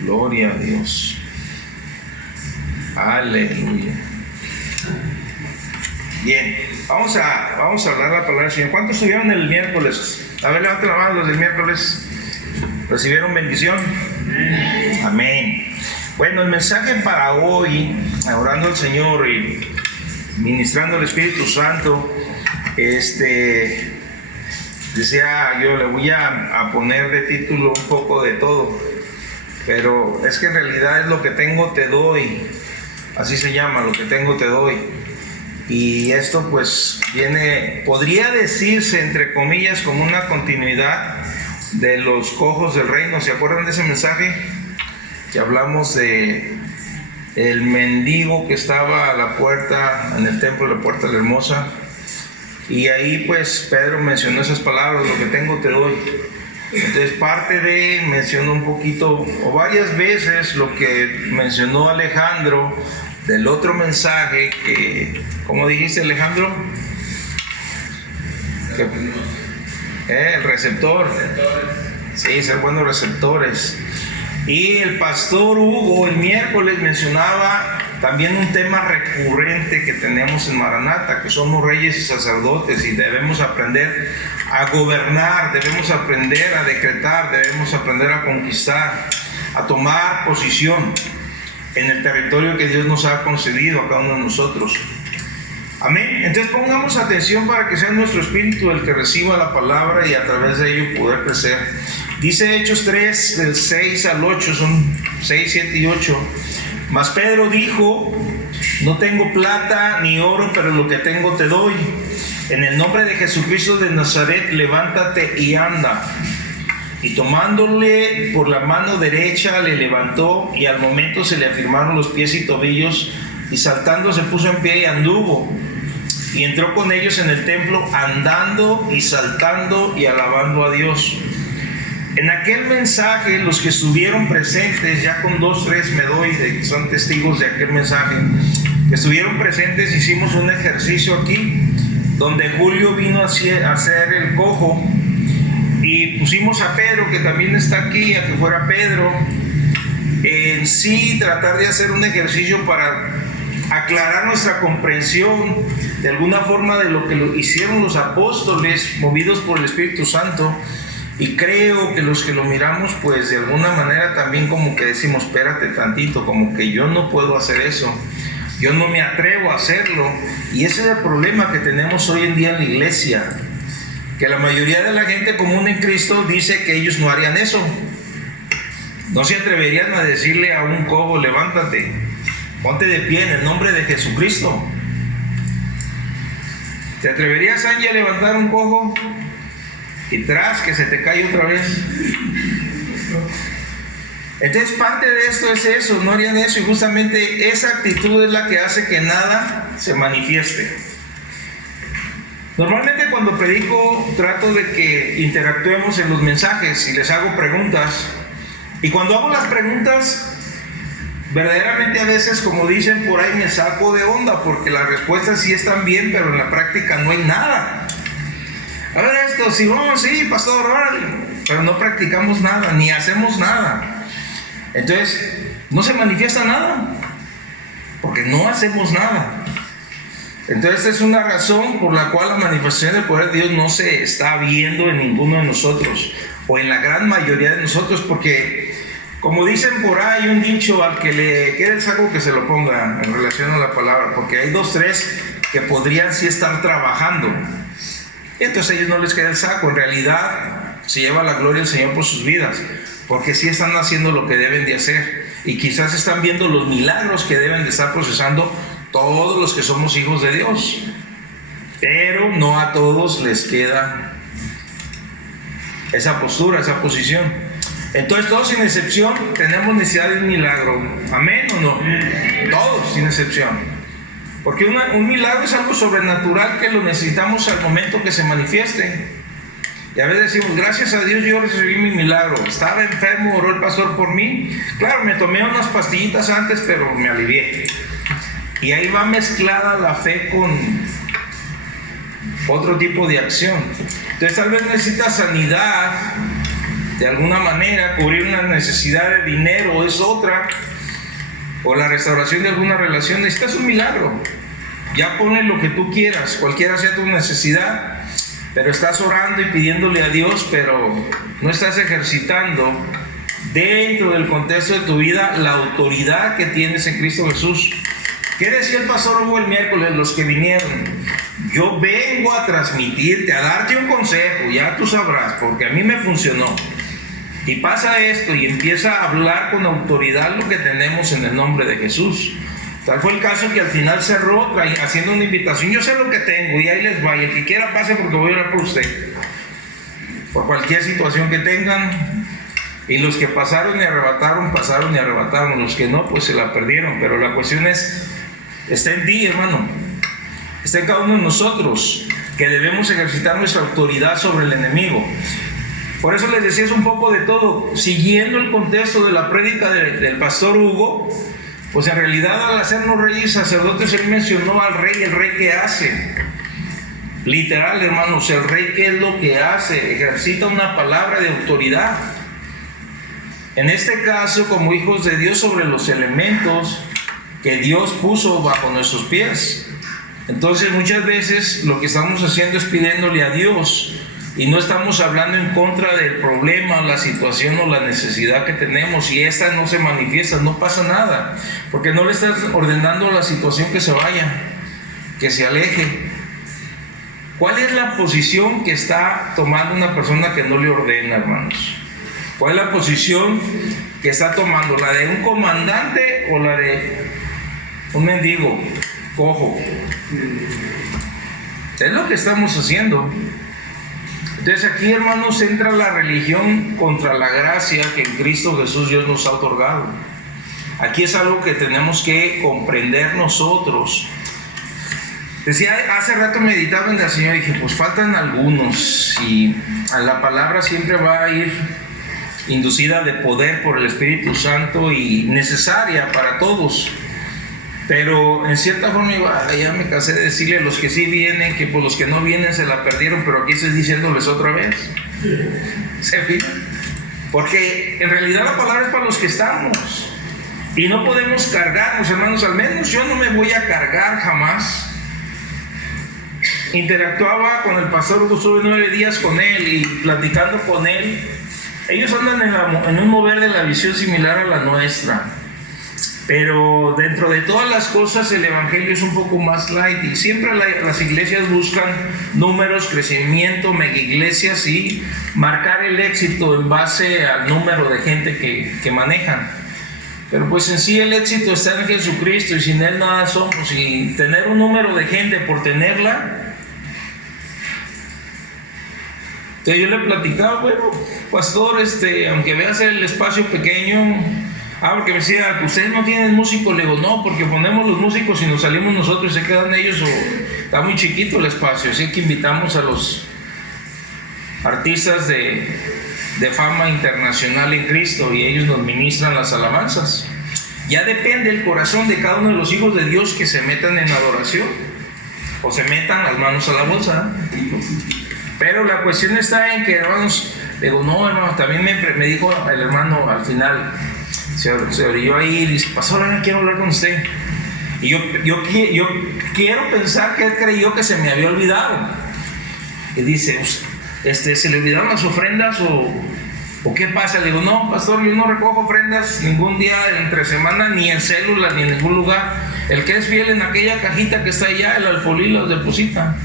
Gloria a Dios. Aleluya. Bien, vamos a hablar la palabra del Señor. ¿Cuántos estuvieron el miércoles? A ver, levanten la mano los del miércoles. ¿Recibieron bendición? Amén. Bueno, el mensaje para hoy, orando al Señor y ministrando al Espíritu Santo, decía yo, le voy a poner de título un poco de todo, pero es que en realidad es lo que tengo te doy, así se llama, lo que tengo te doy. Y esto pues viene, podría decirse entre comillas, como una continuidad de los cojos del reino. ¿Se acuerdan de ese mensaje? Que hablamos de el mendigo que estaba a la puerta, en el templo, la puerta de la hermosa. Y ahí pues Pedro mencionó esas palabras, lo que tengo te doy. Entonces mencionó un poquito o varias veces lo que mencionó Alejandro del otro mensaje que, ¿cómo dijiste, Alejandro? El receptor. Sí, ser buenos receptores. Y el pastor Hugo el miércoles mencionaba también un tema recurrente que tenemos en Maranata, que somos reyes y sacerdotes y debemos aprender a gobernar, debemos aprender a decretar, debemos aprender a conquistar, a tomar posición en el territorio que Dios nos ha concedido a cada uno de nosotros. Amén. Entonces pongamos atención para que sea nuestro espíritu el que reciba la palabra y a través de ello poder crecer. Dice Hechos 3, del 6 al 8, son 6, 7 y 8. Mas Pedro dijo: no tengo plata ni oro, pero lo que tengo te doy. En el nombre de Jesucristo de Nazaret, levántate y anda. Y tomándole por la mano derecha le levantó, y al momento se le afirmaron los pies y tobillos, y saltando se puso en pie y anduvo. Y entró con ellos en el templo, andando y saltando y alabando a Dios. En aquel mensaje, los que estuvieron presentes, ya con 2, 3 me doy, que son testigos de aquel mensaje, que estuvieron presentes, hicimos un ejercicio aquí, donde Julio vino a hacer el cojo, y pusimos a Pedro, que también está aquí, a que fuera Pedro, en sí tratar de hacer un ejercicio para aclarar nuestra comprensión de alguna forma de lo que hicieron los apóstoles movidos por el Espíritu Santo. Y creo que los que lo miramos pues de alguna manera también como que decimos: espérate tantito, como que yo no puedo hacer eso, yo no me atrevo a hacerlo. Y ese es el problema que tenemos hoy en día en la iglesia, que la mayoría de la gente común en Cristo dice que ellos no harían eso. No se atreverían a decirle a un cojo: levántate, ponte de pie en el nombre de Jesucristo. ¿Te atreverías, Ángel, a levantar un cojo? Y tras que se te cae otra vez. Entonces parte de esto es eso, no harían eso, y justamente esa actitud es la que hace que nada se manifieste. Normalmente cuando predico trato de que interactuemos en los mensajes y les hago preguntas, y cuando hago las preguntas verdaderamente a veces, como dicen por ahí, me saco de onda porque las respuestas sí están bien, pero en la práctica no hay nada. A ver esto, si vamos, sí, pastor, órale, pero no practicamos nada, ni hacemos nada. Entonces, no se manifiesta nada, porque no hacemos nada. Entonces, esta es una razón por la cual la manifestación del poder de Dios no se está viendo en ninguno de nosotros, o en la gran mayoría de nosotros, porque, como dicen por ahí, un dicho: al que le quede el saco que se lo ponga, en relación a la palabra, porque hay 2, 3 que podrían sí estar trabajando. Entonces a ellos no les queda el saco. En realidad se lleva la gloria del Señor por sus vidas, porque sí están haciendo lo que deben de hacer, y quizás están viendo los milagros que deben de estar procesando todos los que somos hijos de Dios, pero no a todos les queda esa postura, esa posición. Entonces todos sin excepción tenemos necesidad de un milagro. ¿Amén o no? Todos sin excepción. Porque un milagro es algo sobrenatural que lo necesitamos al momento que se manifieste. Y a veces decimos: gracias a Dios yo recibí mi milagro. Estaba enfermo, oró el pastor por mí. Claro, me tomé unas pastillitas antes, pero me alivié. Y ahí va mezclada la fe con otro tipo de acción. Entonces tal vez necesitas sanidad, de alguna manera, cubrir una necesidad de dinero es otra, o la restauración de alguna relación. Necesitas un milagro. Ya ponle lo que tú quieras, cualquiera sea tu necesidad, pero estás orando y pidiéndole a Dios, pero no estás ejercitando dentro del contexto de tu vida la autoridad que tienes en Cristo Jesús. ¿Qué decía el pastor Hugo el miércoles, los que vinieron? Yo vengo a transmitirte, a darte un consejo, ya tú sabrás, porque a mí me funcionó. Y pasa esto y empieza a hablar con autoridad lo que tenemos en el nombre de Jesús. Tal fue el caso que al final cerró haciendo una invitación. Yo sé lo que tengo y ahí les va. Y el que quiera pase porque voy a orar por usted. Por cualquier situación que tengan. Y los que pasaron y arrebataron, pasaron y arrebataron. Los que no, pues se la perdieron. Pero la cuestión está en ti, hermano. Está en cada uno de nosotros, que debemos ejercitar nuestra autoridad sobre el enemigo. Por eso les decía, es un poco de todo. Siguiendo el contexto de la prédica del pastor Hugo, pues en realidad al hacernos reyes y sacerdotes, él mencionó al rey, el rey que hace. Literal, hermanos, el rey ¿qué es lo que hace? Ejercita una palabra de autoridad. En este caso, como hijos de Dios, sobre los elementos que Dios puso bajo nuestros pies. Entonces muchas veces lo que estamos haciendo es pidiéndole a Dios y no estamos hablando en contra del problema, la situación o la necesidad que tenemos. Si esta no se manifiesta, no pasa nada, porque no le estás ordenando a la situación que se vaya, que se aleje. ¿Cuál es la posición que está tomando una persona que no le ordena, hermanos? ¿Cuál es la posición que está tomando? ¿La de un comandante o la de un mendigo cojo? Es lo que estamos haciendo. Entonces aquí, hermanos, entra la religión contra la gracia que en Cristo Jesús Dios nos ha otorgado. Aquí es algo que tenemos que comprender nosotros. Decía, hace rato meditaba en la Señora y dije, pues faltan algunos, y a la palabra siempre va a ir inducida de poder por el Espíritu Santo y necesaria para todos. Pero en cierta forma ya me cansé de decirle a los que sí vienen que pues los que no vienen se la perdieron, pero aquí estoy diciéndoles otra vez. ¿Se fijan? Porque en realidad la palabra es para los que estamos y no podemos cargarnos, hermanos. Al menos yo no me voy a cargar jamás. Interactuaba con el pastor Hugo, estuve 9 días con él y platicando con él. Ellos andan en un mover de la visión similar a la nuestra. Pero dentro de todas las cosas el evangelio es un poco más light y siempre las iglesias buscan números, crecimiento, mega iglesias y marcar el éxito en base al número de gente que manejan. Pero pues en sí el éxito está en Jesucristo y sin Él nada somos, y tener un número de gente por tenerla. Entonces yo le platicaba, bueno, pastor, aunque veas el espacio pequeño, porque me decía, ¿ustedes no tienen músicos? Le digo, no, porque ponemos los músicos y nos salimos nosotros y se quedan ellos, o está muy chiquito el espacio, así que invitamos a los artistas de fama internacional en Cristo y ellos nos ministran las alabanzas. Ya depende el corazón de cada uno de los hijos de Dios que se metan en adoración o se metan las manos a la bolsa. Pero la cuestión está en que, hermanos, le digo, no, hermano, también me dijo el hermano al final, se orilló ahí y dice, pastor, quiero hablar con usted. Y yo quiero pensar que él creyó que se me había olvidado. Y dice, ¿se le olvidaron las ofrendas o qué pasa? Le digo, no, pastor, yo no recojo ofrendas ningún día entre semana, ni en células, ni en ningún lugar. El que es fiel en aquella cajita que está allá, el alfolí los deposita.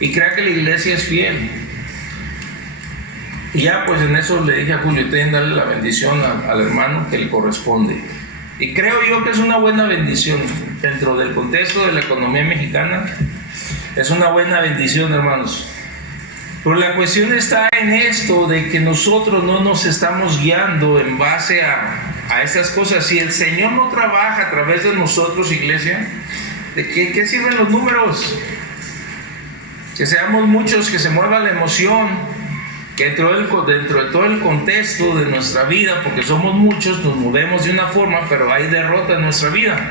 Y crea que la iglesia es fiel. Y ya pues en eso le dije a Julio, tienen que darle la bendición al hermano que le corresponde. Y creo yo que es una buena bendición dentro del contexto de la economía mexicana. Es una buena bendición, hermanos. Pero la cuestión está en esto de que nosotros no nos estamos guiando en base a estas cosas. Si el Señor no trabaja a través de nosotros, iglesia, ¿de qué sirven los números? Que seamos muchos, que se mueva la emoción, que dentro de todo el contexto de nuestra vida, porque somos muchos, nos movemos de una forma, pero hay derrota en nuestra vida.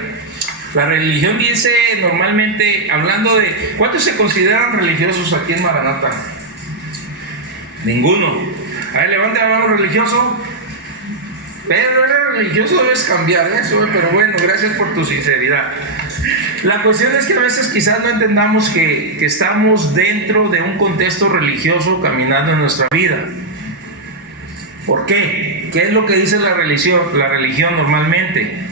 La religión dice normalmente, hablando de, ¿cuántos se consideran religiosos aquí en Maranata? Ninguno. A ver, levante la mano, religioso. Pedro era religioso, debes cambiar eso, pero bueno, gracias por tu sinceridad. La cuestión es que a veces quizás no entendamos que estamos dentro de un contexto religioso caminando en nuestra vida. ¿Por qué? ¿Qué es lo que dice la religión normalmente?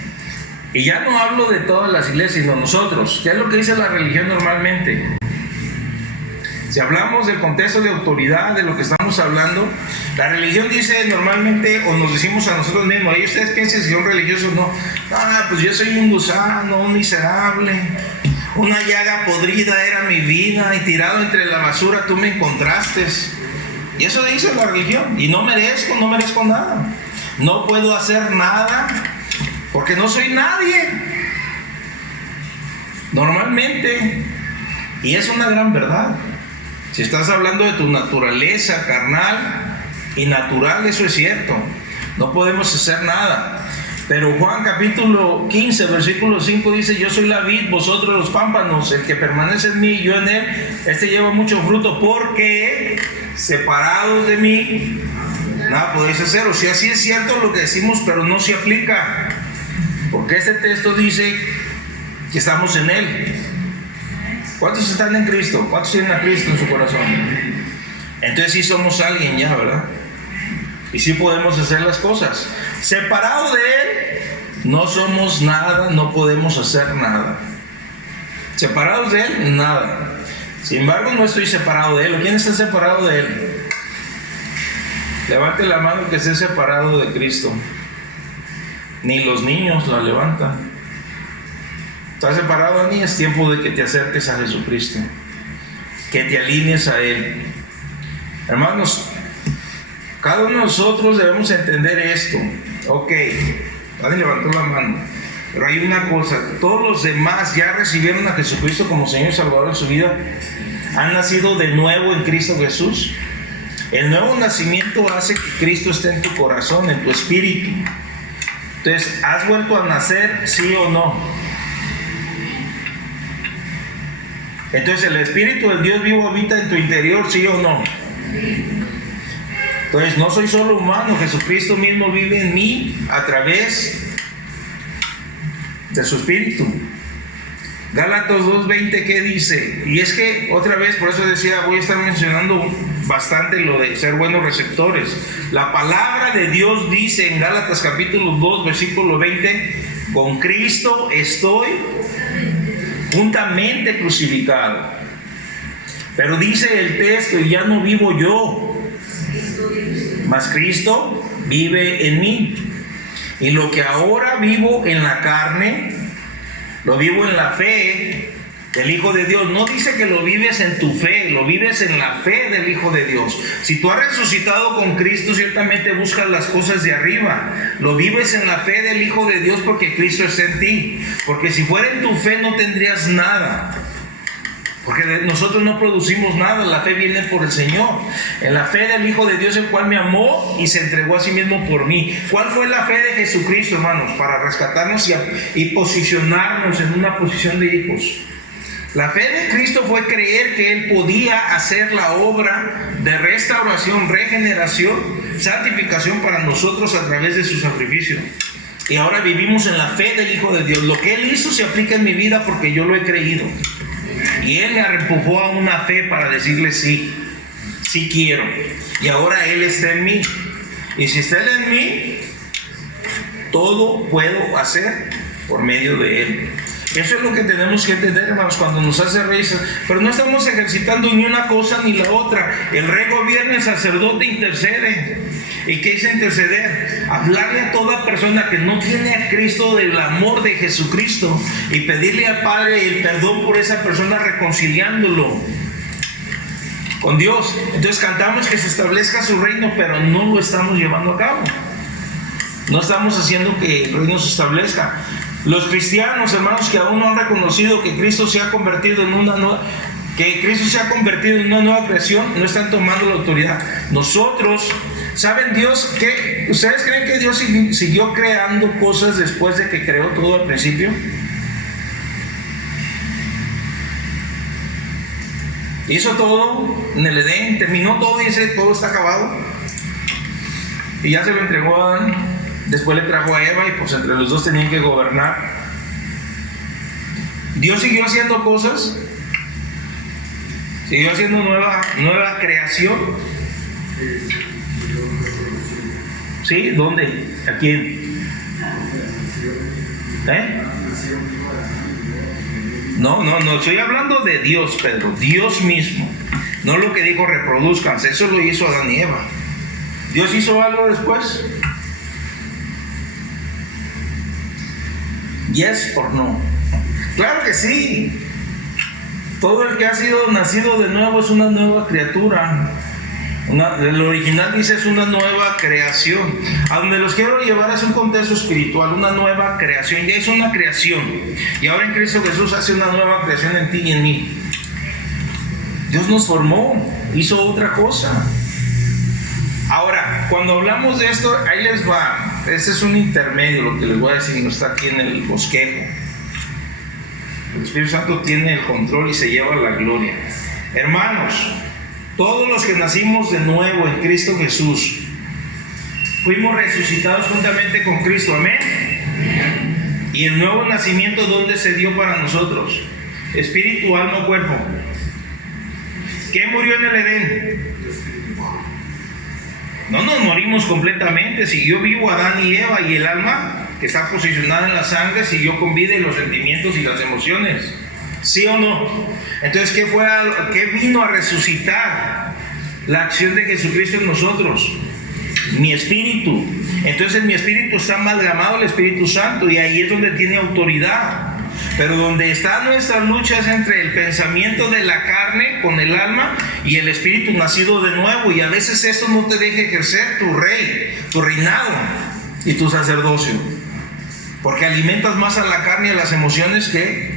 Y ya no hablo de todas las iglesias, sino nosotros. ¿Qué es lo que dice la religión normalmente? Si hablamos del contexto de autoridad, de lo que estamos hablando, la religión dice normalmente, o nos decimos a nosotros mismos, ¿y ustedes piensan si son religiosos? No, pues yo soy un gusano, un miserable, una llaga podrida era mi vida, y tirado entre la basura tú me encontraste. Y eso dice la religión, y no merezco nada, no puedo hacer nada, porque no soy nadie, normalmente, y es una gran verdad. Si estás hablando de tu naturaleza carnal y natural, eso es cierto. No podemos hacer nada. Pero Juan capítulo 15, versículo 5 dice: yo soy la vid, vosotros los pámpanos. El que permanece en mí y yo en él, este lleva mucho fruto, porque separados de mí nada podéis hacer. O sea, sí es cierto lo que decimos, pero no se aplica. Porque este texto dice que estamos en él. ¿Cuántos están en Cristo? ¿Cuántos tienen a Cristo en su corazón? Entonces sí somos alguien ya, ¿verdad? Y sí podemos hacer las cosas. Separado de Él, no somos nada, no podemos hacer nada. Separados de Él, nada. Sin embargo, no estoy separado de Él. ¿Quién está separado de Él? Levante la mano que esté separado de Cristo. Ni los niños la levantan. ¿Estás separado de mí? Es tiempo de que te acerques a Jesucristo, que te alinees a Él. Hermanos, cada uno de nosotros debemos entender esto. Ok, nadie levantó la mano, pero hay una cosa: todos los demás ya recibieron a Jesucristo como Señor y Salvador en su vida, han nacido de nuevo en Cristo Jesús. El nuevo nacimiento hace que Cristo esté en tu corazón, en tu espíritu. Entonces, ¿has vuelto a nacer, sí o no? Entonces, ¿el Espíritu del Dios vivo habita en tu interior, sí o no? Entonces, no soy solo humano, Jesucristo mismo vive en mí a través de su Espíritu. Gálatas 2:20, ¿qué dice? Y es que, otra vez, por eso decía, voy a estar mencionando bastante lo de ser buenos receptores. La palabra de Dios dice en Gálatas capítulo 2, versículo 20, con Cristo estoy juntamente crucificado. Pero dice el texto: y ya no vivo yo, mas Cristo vive en mí. Y lo que ahora vivo en la carne, lo vivo en la fe del Hijo de Dios. No dice que lo vives en tu fe, lo vives en la fe del Hijo de Dios. Si tú has resucitado con Cristo, ciertamente buscas las cosas de arriba. Lo vives en la fe del Hijo de Dios porque Cristo está en ti. Porque si fuera en tu fe no tendrías nada. Porque nosotros no producimos nada, la fe viene por el Señor. En la fe del Hijo de Dios, el cual me amó y se entregó a sí mismo por mí. ¿Cuál fue la fe de Jesucristo, hermanos? Para rescatarnos y posicionarnos en una posición de hijos. La fe de Cristo fue creer que Él podía hacer la obra de restauración, regeneración, santificación para nosotros a través de su sacrificio. Y ahora vivimos en la fe del Hijo de Dios. Lo que Él hizo se aplica en mi vida porque yo lo he creído. Y Él me empujó a una fe para decirle sí, sí quiero. Y ahora Él está en mí. Y si está Él en mí, todo puedo hacer por medio de Él. Eso es lo que tenemos que entender, hermanos, cuando nos hace risa. Pero no estamos ejercitando ni una cosa ni la otra. El rey gobierna, el sacerdote intercede. ¿Y qué es interceder? Hablarle a toda persona que no tiene a Cristo del amor de Jesucristo y pedirle al Padre el perdón por esa persona, reconciliándolo con Dios. Entonces cantamos que se establezca su reino, pero no lo estamos llevando a cabo. No estamos haciendo que el reino se establezca. Los cristianos, hermanos, que aún no han reconocido que Cristo se ha convertido en una nueva creación, no están tomando la autoridad. Nosotros, ¿saben Dios qué? ¿Ustedes creen que Dios siguió creando cosas después de que creó todo al principio? Hizo todo en el Edén, terminó todo, dice, todo está acabado. Y ya se lo entregó a Adán, después le trajo a Eva y pues entre los dos tenían que gobernar. Dios siguió haciendo cosas, siguió haciendo nueva creación. ¿Sí? ¿Dónde? ¿A quién? No, estoy hablando de Dios, Pedro, Dios mismo. No lo que dijo reproduzcanse, eso lo hizo Adán y Eva. ¿Dios hizo algo después? ¿Yes or no? Claro que sí. Todo el que ha sido nacido de nuevo es una nueva criatura. El original dice es una nueva creación. A donde los quiero llevar es un contexto espiritual, una nueva creación. Ya es una creación. Y ahora en Cristo Jesús hace una nueva creación en ti y en mí. Dios nos formó, hizo otra cosa. Ahora, cuando hablamos de esto, ahí les va. Este es un intermedio, lo que les voy a decir, no está aquí en el bosquejo. El Espíritu Santo tiene el control y se lleva la gloria. Hermanos, todos los que nacimos de nuevo en Cristo Jesús, fuimos resucitados juntamente con Cristo, amén. Y el nuevo nacimiento, ¿dónde se dio para nosotros? Espíritu, alma, cuerpo. ¿Qué murió en el Edén? No nos morimos completamente, siguió vivo Adán y Eva, y el alma que está posicionada en la sangre siguió con vida y los sentimientos y las emociones. ¿Sí o no? Entonces, ¿qué vino a resucitar? La acción de Jesucristo en nosotros. Mi espíritu. Entonces en mi espíritu está amalgamado el Espíritu Santo y ahí es donde tiene autoridad. Pero donde está nuestra lucha es entre el pensamiento de la carne con el alma y el espíritu nacido de nuevo. Y a veces esto no te deja ejercer tu reinado y tu sacerdocio. Porque alimentas más a la carne y a las emociones que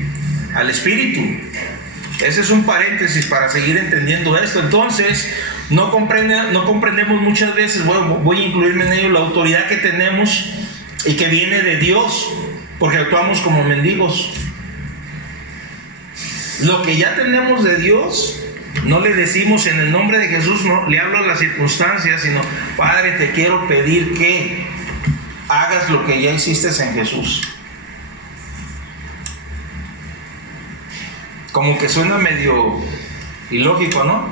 al espíritu. Ese es un paréntesis para seguir entendiendo esto. Entonces, no comprendemos muchas veces, voy a incluirme en ello, la autoridad que tenemos y que viene de Dios, porque actuamos como mendigos. Lo que ya tenemos de Dios, no le decimos en el nombre de Jesús, no le hablo a las circunstancias, sino, Padre, te quiero pedir que hagas lo que ya hiciste en Jesús. Como que suena medio ilógico, ¿no?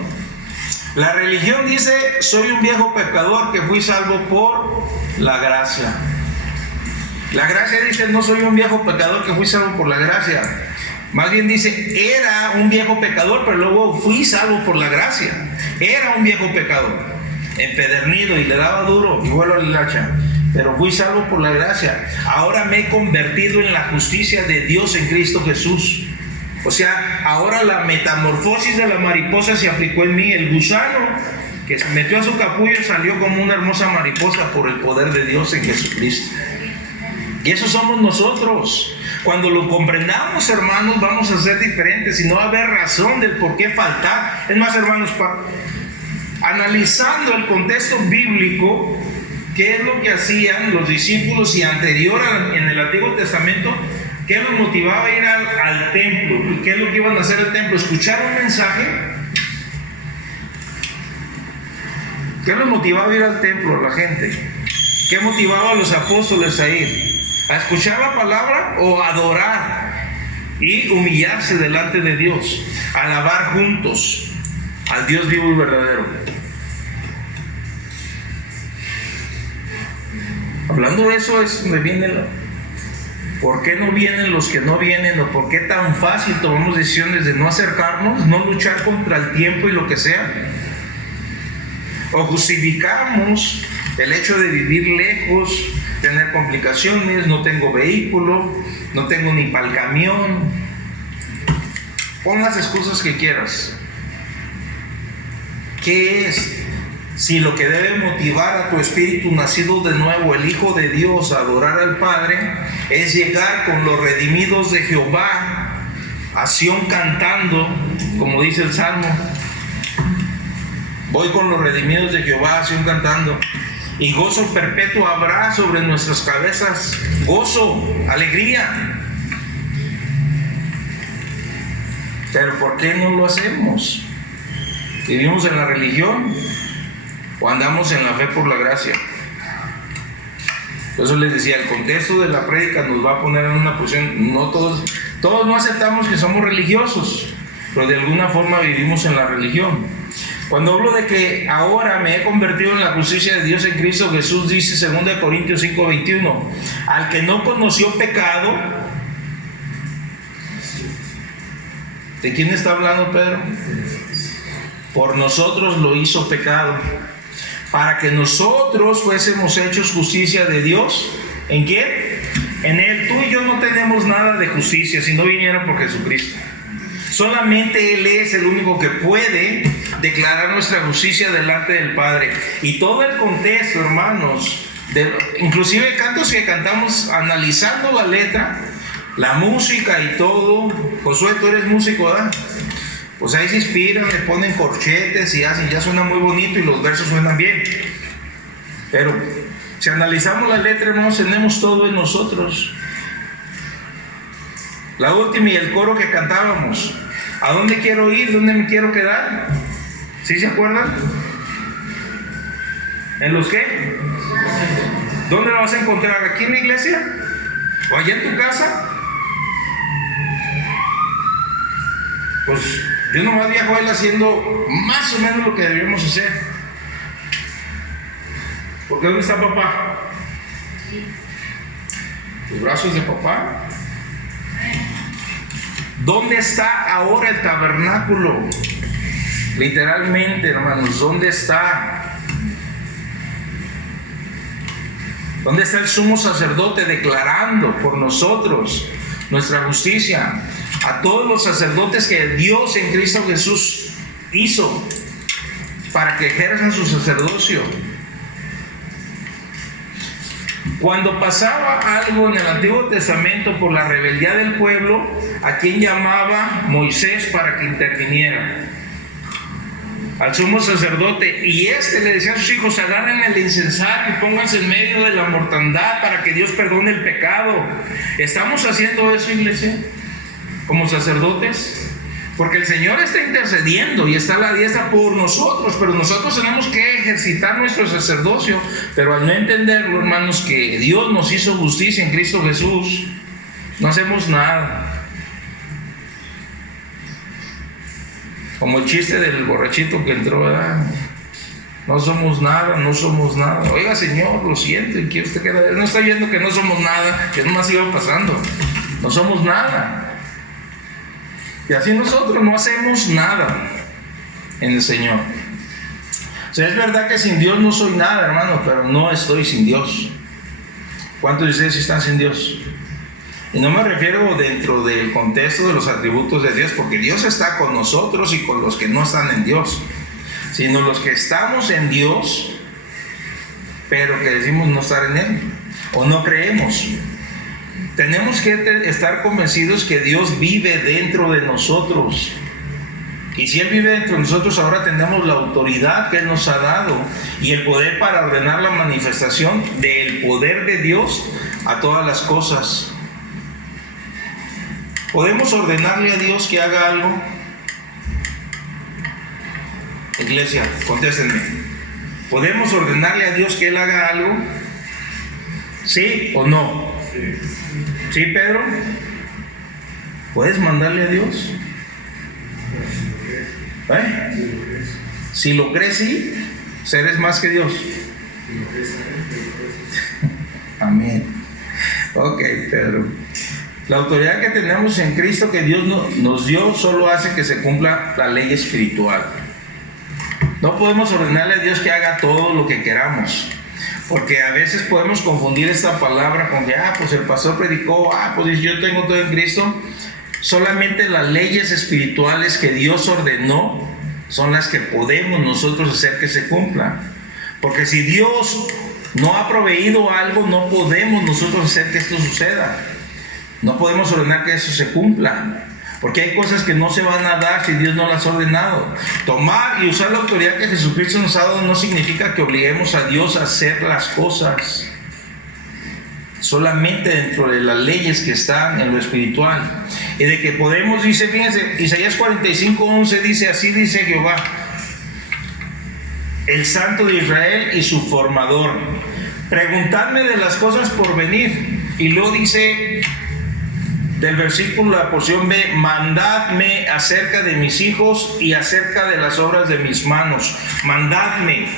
La religión dice, soy un viejo pecador que fui salvo por la gracia. La gracia dice, no soy un viejo pecador que fui salvo por la gracia. Más bien dice, era un viejo pecador, pero luego fui salvo por la gracia. Era un viejo pecador, empedernido y le daba duro, igual al hacha, pero fui salvo por la gracia. Ahora me he convertido en la justicia de Dios en Cristo Jesús. O sea, ahora la metamorfosis de la mariposa se aplicó en mí. El gusano que se metió a su capullo salió como una hermosa mariposa por el poder de Dios en Jesucristo. Y eso somos nosotros. Cuando lo comprendamos, hermanos, vamos a ser diferentes y no va a haber razón del por qué faltar. Es más, hermanos, analizando el contexto bíblico, ¿qué es lo que hacían los discípulos y anterior en el Antiguo Testamento? ¿Qué los motivaba a ir al templo? ¿Y qué es lo que iban a hacer al templo? ¿Escuchar un mensaje? ¿Qué los motivaba a ir al templo a la gente? ¿Qué motivaba a los apóstoles a ir? ¿A escuchar la palabra o a adorar y humillarse delante de Dios? A alabar juntos al Dios vivo y verdadero. Hablando de eso es donde viene ¿por qué no vienen los que no vienen? ¿O por qué tan fácil tomamos decisiones de no acercarnos, no luchar contra el tiempo y lo que sea? ¿O justificamos el hecho de vivir lejos, tener complicaciones, no tengo vehículo, no tengo ni para el camión? Pon las excusas que quieras. ¿Qué es? Si lo que debe motivar a tu espíritu nacido de nuevo, el Hijo de Dios, a adorar al Padre, es llegar con los redimidos de Jehová a Sión cantando, como dice el Salmo. Voy con los redimidos de Jehová a Sión cantando. Y gozo perpetuo habrá sobre nuestras cabezas. Gozo, alegría. Pero ¿por qué no lo hacemos? ¿Vivimos en la religión o andamos en la fe por la gracia? Por eso les decía, el contexto de la prédica nos va a poner en una posición, no todos no aceptamos que somos religiosos, pero de alguna forma vivimos en la religión. Cuando hablo de que ahora me he convertido en la justicia de Dios en Cristo Jesús, dice 2 Corintios 5:21, al que no conoció pecado, ¿de quién está hablando Pedro? Por nosotros lo hizo pecado, para que nosotros fuésemos hechos justicia de Dios. ¿En quién? En Él. Tú y yo no tenemos nada de justicia si no viniera por Jesucristo. Solamente Él es el único que puede declarar nuestra justicia delante del Padre. Y todo el contexto, hermanos, inclusive cantos que cantamos analizando la letra, la música y todo. Josué, tú eres músico, ¿verdad? Pues ahí se inspiran, le ponen corchetes y hacen, ya suena muy bonito y los versos suenan bien. Pero si analizamos la letra, hermanos, tenemos todo en nosotros. La última y el coro que cantábamos, ¿a dónde quiero ir? ¿Dónde me quiero quedar? ¿Sí se acuerdan? ¿En los qué? ¿Dónde lo vas a encontrar? ¿Aquí en la iglesia? ¿O allá en tu casa? Pues yo nomás viajo a él haciendo más o menos lo que debemos hacer. ¿Por qué? ¿Dónde está papá? Los brazos de papá. ¿Dónde está ahora el tabernáculo? Literalmente, hermanos, ¿dónde está? ¿Dónde está el sumo sacerdote declarando por nosotros nuestra justicia? A todos los sacerdotes que Dios en Cristo Jesús hizo para que ejerzan su sacerdocio. Cuando pasaba algo en el Antiguo Testamento por la rebeldía del pueblo, ¿a quién llamaba Moisés para que interviniera? Al sumo sacerdote. Y le decía a sus hijos: agarren el incensario y pónganse en medio de la mortandad para que Dios perdone el pecado. ¿Estamos haciendo eso, iglesia? Como sacerdotes, porque el Señor está intercediendo y está a la diestra por nosotros, pero nosotros tenemos que ejercitar nuestro sacerdocio. Pero al no entenderlo, hermanos, que Dios nos hizo justicia en Cristo Jesús, no hacemos nada. Como el chiste del borrachito que entró, ¿verdad? No somos nada, no somos nada. Oiga, Señor, lo siento, y quiere usted que no está viendo que no somos nada, que nomás iba pasando. No somos nada. Y así nosotros no hacemos nada en el Señor. O sea, es verdad que sin Dios no soy nada, hermano, pero no estoy sin Dios. ¿Cuántos de ustedes están sin Dios? Y no me refiero dentro del contexto de los atributos de Dios, porque Dios está con nosotros y con los que no están en Dios, sino los que estamos en Dios, pero que decimos no estar en Él, o no creemos. Tenemos que estar convencidos que Dios vive dentro de nosotros. Y si Él vive dentro de nosotros, ahora tenemos la autoridad que Él nos ha dado y el poder para ordenar la manifestación del poder de Dios a todas las cosas. ¿Podemos ordenarle a Dios que haga algo? Iglesia, contéstenme. ¿Podemos ordenarle a Dios que Él haga algo? ¿Sí o no? ¿Sí, Pedro? ¿Puedes mandarle a Dios? Si lo crees, sí, eres más que Dios. Amén. Ok, Pedro. La autoridad que tenemos en Cristo que Dios nos dio solo hace que se cumpla la ley espiritual. No podemos ordenarle a Dios que haga todo lo que queramos, porque a veces podemos confundir esta palabra con que, pues el pastor predicó, pues yo tengo todo en Cristo. Solamente las leyes espirituales que Dios ordenó son las que podemos nosotros hacer que se cumplan. Porque si Dios no ha proveído algo, no podemos nosotros hacer que esto suceda. No podemos ordenar que eso se cumpla, porque hay cosas que no se van a dar si Dios no las ha ordenado. Tomar y usar la autoridad que Jesucristo nos ha dado no significa que obliguemos a Dios a hacer las cosas. Solamente dentro de las leyes que están en lo espiritual. Y de que podemos, dice, fíjense, Isaías 45:11 dice: así dice Jehová, el Santo de Israel y su formador. Preguntadme de las cosas por venir. Y luego dice del versículo, la porción B, mandadme acerca de mis hijos y acerca de las obras de mis manos. Mandadme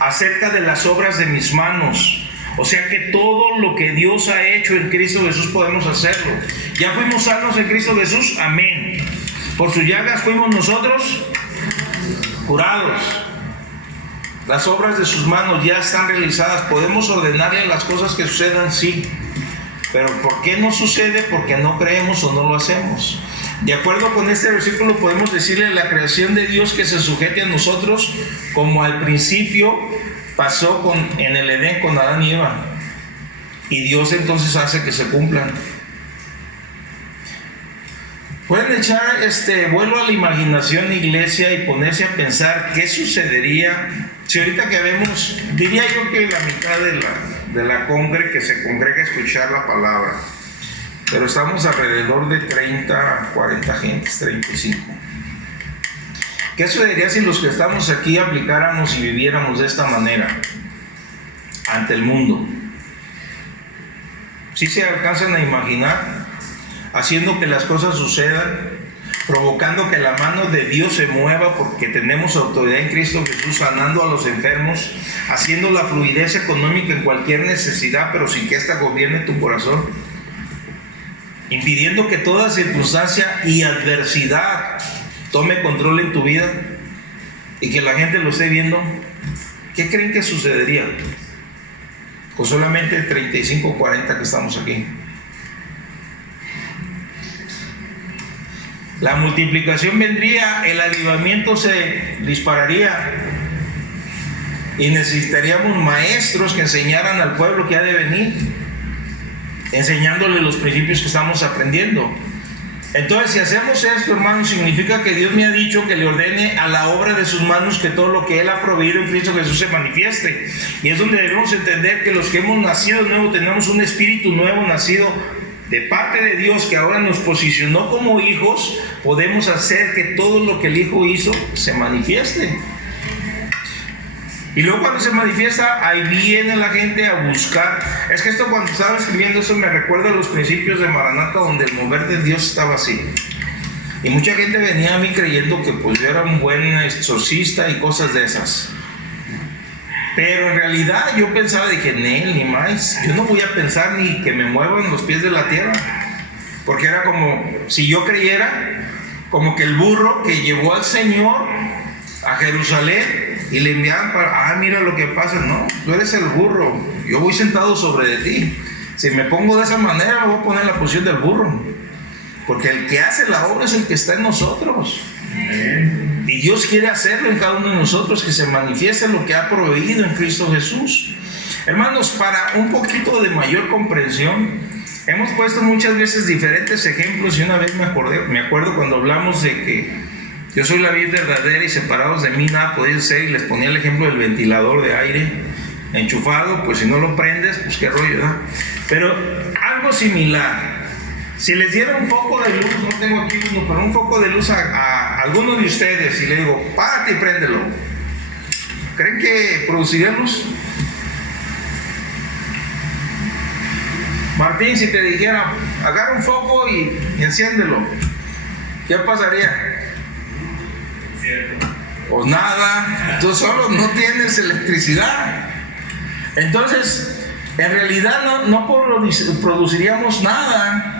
acerca de las obras de mis manos. O sea que todo lo que Dios ha hecho en Cristo Jesús podemos hacerlo. ¿Ya fuimos sanos en Cristo Jesús? Amén. Por sus llagas fuimos nosotros curados. Las obras de sus manos ya están realizadas. Podemos ordenarle las cosas que sucedan, sí. Pero ¿por qué no sucede? Porque no creemos o no lo hacemos. De acuerdo con este versículo podemos decirle a la creación de Dios que se sujete a nosotros como al principio pasó en el Edén con Adán y Eva. Y Dios entonces hace que se cumplan. Pueden echar vuelo a la imaginación, iglesia, y ponerse a pensar qué sucedería si ahorita que vemos, diría yo que la mitad de la congre que se congrega a escuchar la palabra, pero estamos alrededor de 30, 40 gentes, 35. ¿Qué sucedería si los que estamos aquí aplicáramos y viviéramos de esta manera ante el mundo? ¿Sí se alcanzan a imaginar? Haciendo que las cosas sucedan, provocando que la mano de Dios se mueva porque tenemos autoridad en Cristo Jesús, sanando a los enfermos, haciendo la fluidez económica en cualquier necesidad, pero sin que ésta gobierne tu corazón, impidiendo que toda circunstancia y adversidad tome control en tu vida y que la gente lo esté viendo. ¿Qué creen que sucedería con solamente 35 o 40 que estamos aquí? La multiplicación vendría, el avivamiento se dispararía y necesitaríamos maestros que enseñaran al pueblo que ha de venir, enseñándole los principios que estamos aprendiendo. Entonces, si hacemos esto, hermanos, significa que Dios me ha dicho que le ordene a la obra de sus manos que todo lo que Él ha proveído en Cristo Jesús se manifieste. Y es donde debemos entender que los que hemos nacido de nuevo tenemos un espíritu nuevo nacido de parte de Dios, que ahora nos posicionó como hijos. Podemos hacer que todo lo que el Hijo hizo se manifieste. Y luego cuando se manifiesta, ahí viene la gente a buscar. Es que esto, cuando estaba escribiendo eso, me recuerda a los principios de Maranata, donde el mover de Dios estaba así. Y mucha gente venía a mí creyendo que pues yo era un buen exorcista y cosas de esas. Pero en realidad yo pensaba, dije, ni más, yo no voy a pensar ni que me muevan los pies de la tierra. Porque era como, si yo creyera, como que el burro que llevó al Señor a Jerusalén y le enviaban para, mira lo que pasa. No, tú eres el burro, yo voy sentado sobre de ti. Si me pongo de esa manera, me voy a poner en la posición del burro. Porque el que hace la obra es el que está en nosotros. Y Dios quiere hacerlo en cada uno de nosotros, que se manifieste lo que ha proveído en Cristo Jesús. Hermanos, para un poquito de mayor comprensión, hemos puesto muchas veces diferentes ejemplos. Y una vez me acuerdo cuando hablamos de que yo soy la vid verdadera y separados de mí nada podéis ser, y les ponía el ejemplo del ventilador de aire enchufado. Pues si no lo prendes, pues qué rollo, ¿verdad? Pero algo similar. Si les diera un poco de luz, no tengo aquí uno, pero un poco de luz a alguno de ustedes, y le digo, párate y préndelo, ¿creen que produciría luz? Martín, si te dijera, agarra un foco y enciéndelo, ¿qué pasaría? Pues nada, tú solo no tienes electricidad. Entonces, en realidad no produciríamos nada.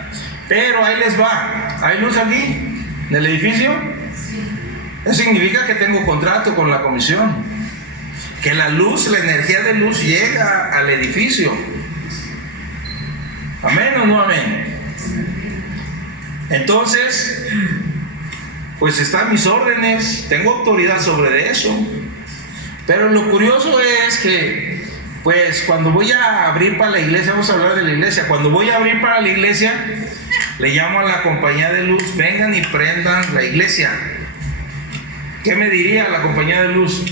Pero ahí les va. ¿Hay luz aquí en el edificio? Eso significa que tengo contrato con la comisión, que la luz, la energía de luz llega al edificio. ¿Amén o no amén? Entonces, pues están mis órdenes, tengo autoridad sobre eso. Pero lo curioso es que, pues cuando voy a abrir para la iglesia, vamos a hablar de la iglesia, cuando voy a abrir para la iglesia, le llamo a la compañía de luz, vengan y prendan la iglesia. ¿Qué me diría la compañía de luz?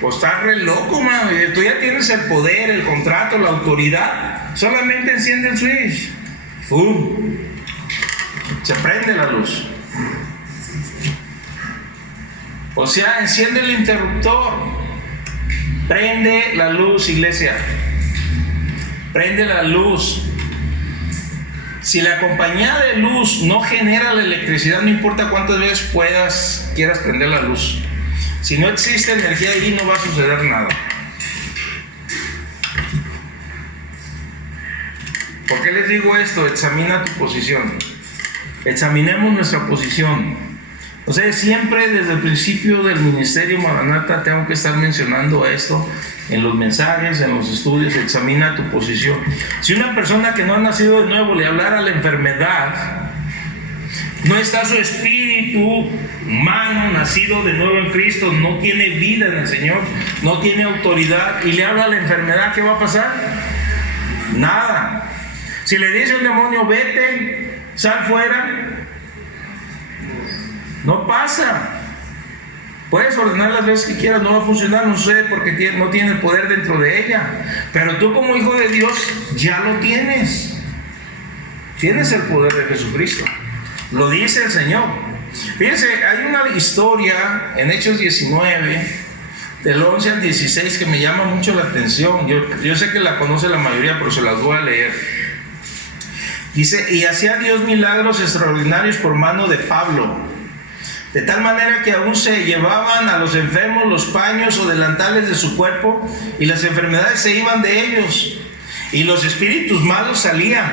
Pues estás re loco, man. Tú ya tienes el poder, el contrato, la autoridad. Solamente enciende el switch. Se prende la luz. O sea, enciende el interruptor. Prende la luz, iglesia. Prende la luz. Si la compañía de luz no genera la electricidad, no importa cuántas veces quieras prender la luz. Si no existe energía ahí, no va a suceder nada. ¿Por qué les digo esto? Examina tu posición. Examinemos nuestra posición. O sea, siempre desde el principio del ministerio Maranata tengo que estar mencionando esto en los mensajes, en los estudios. Examina tu posición. Si una persona que no ha nacido de nuevo le hablara a la enfermedad, no está su espíritu humano nacido de nuevo en Cristo, no tiene vida en el Señor, no tiene autoridad, y le habla a la enfermedad, ¿qué va a pasar? Nada. Si le dice un demonio, vete, sal fuera, no pasa. Puedes ordenar las veces que quieras, no va a funcionar, no sucede porque no tiene el poder dentro de ella. Pero tú como hijo de Dios ya lo tienes. Tienes el poder de Jesucristo. Lo dice el Señor. Fíjense, hay una historia en Hechos 19, del 11 al 16, que me llama mucho la atención. Yo sé que la conoce la mayoría, pero se las voy a leer. Dice, y hacía Dios milagros extraordinarios por mano de Pablo, de tal manera que aún se llevaban a los enfermos los paños o delantales de su cuerpo, y las enfermedades se iban de ellos, y los espíritus malos salían.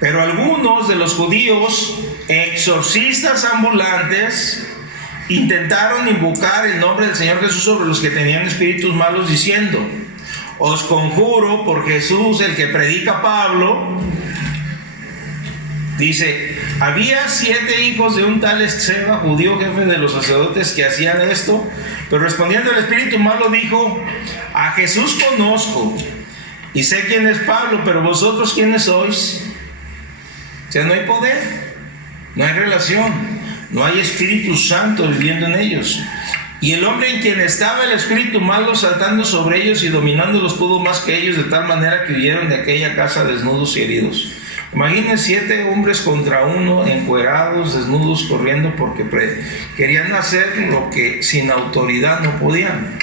Pero algunos de los judíos, exorcistas ambulantes, intentaron invocar el nombre del Señor Jesús sobre los que tenían espíritus malos, diciendo, os conjuro por Jesús, el que predica Pablo. Dice, había 7 hijos de un tal Esceva, judío jefe de los sacerdotes, que hacían esto, pero respondiendo el espíritu malo dijo, a Jesús conozco y sé quién es Pablo, pero vosotros quiénes sois. O sea, no hay poder, no hay relación, no hay Espíritu Santo viviendo en ellos. Y el hombre en quien estaba el espíritu malo saltando sobre ellos y dominándolos pudo más que ellos, de tal manera que huyeron de aquella casa desnudos y heridos. Imaginen 7 hombres contra uno, encuerados, desnudos, corriendo, porque querían hacer lo que sin autoridad no podían.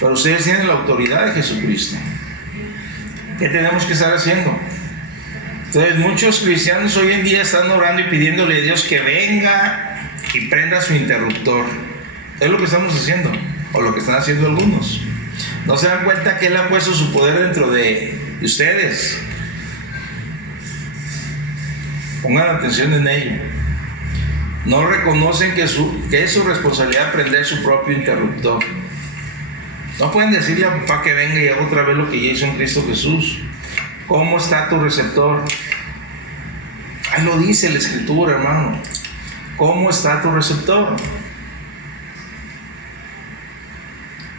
Pero ustedes tienen la autoridad de Jesucristo. ¿Qué tenemos que estar haciendo? Entonces muchos cristianos hoy en día están orando y pidiéndole a Dios que venga y prenda su interruptor. Es lo que estamos haciendo, o lo que están haciendo algunos. No se dan cuenta que Él ha puesto su poder dentro de ustedes. Pongan atención en ello. No reconocen que es su responsabilidad prender su propio interruptor. No pueden decirle a papá que venga y haga otra vez lo que ya hizo en Cristo Jesús. ¿Cómo está tu receptor? Ahí lo dice la Escritura, hermano. ¿Cómo está tu receptor?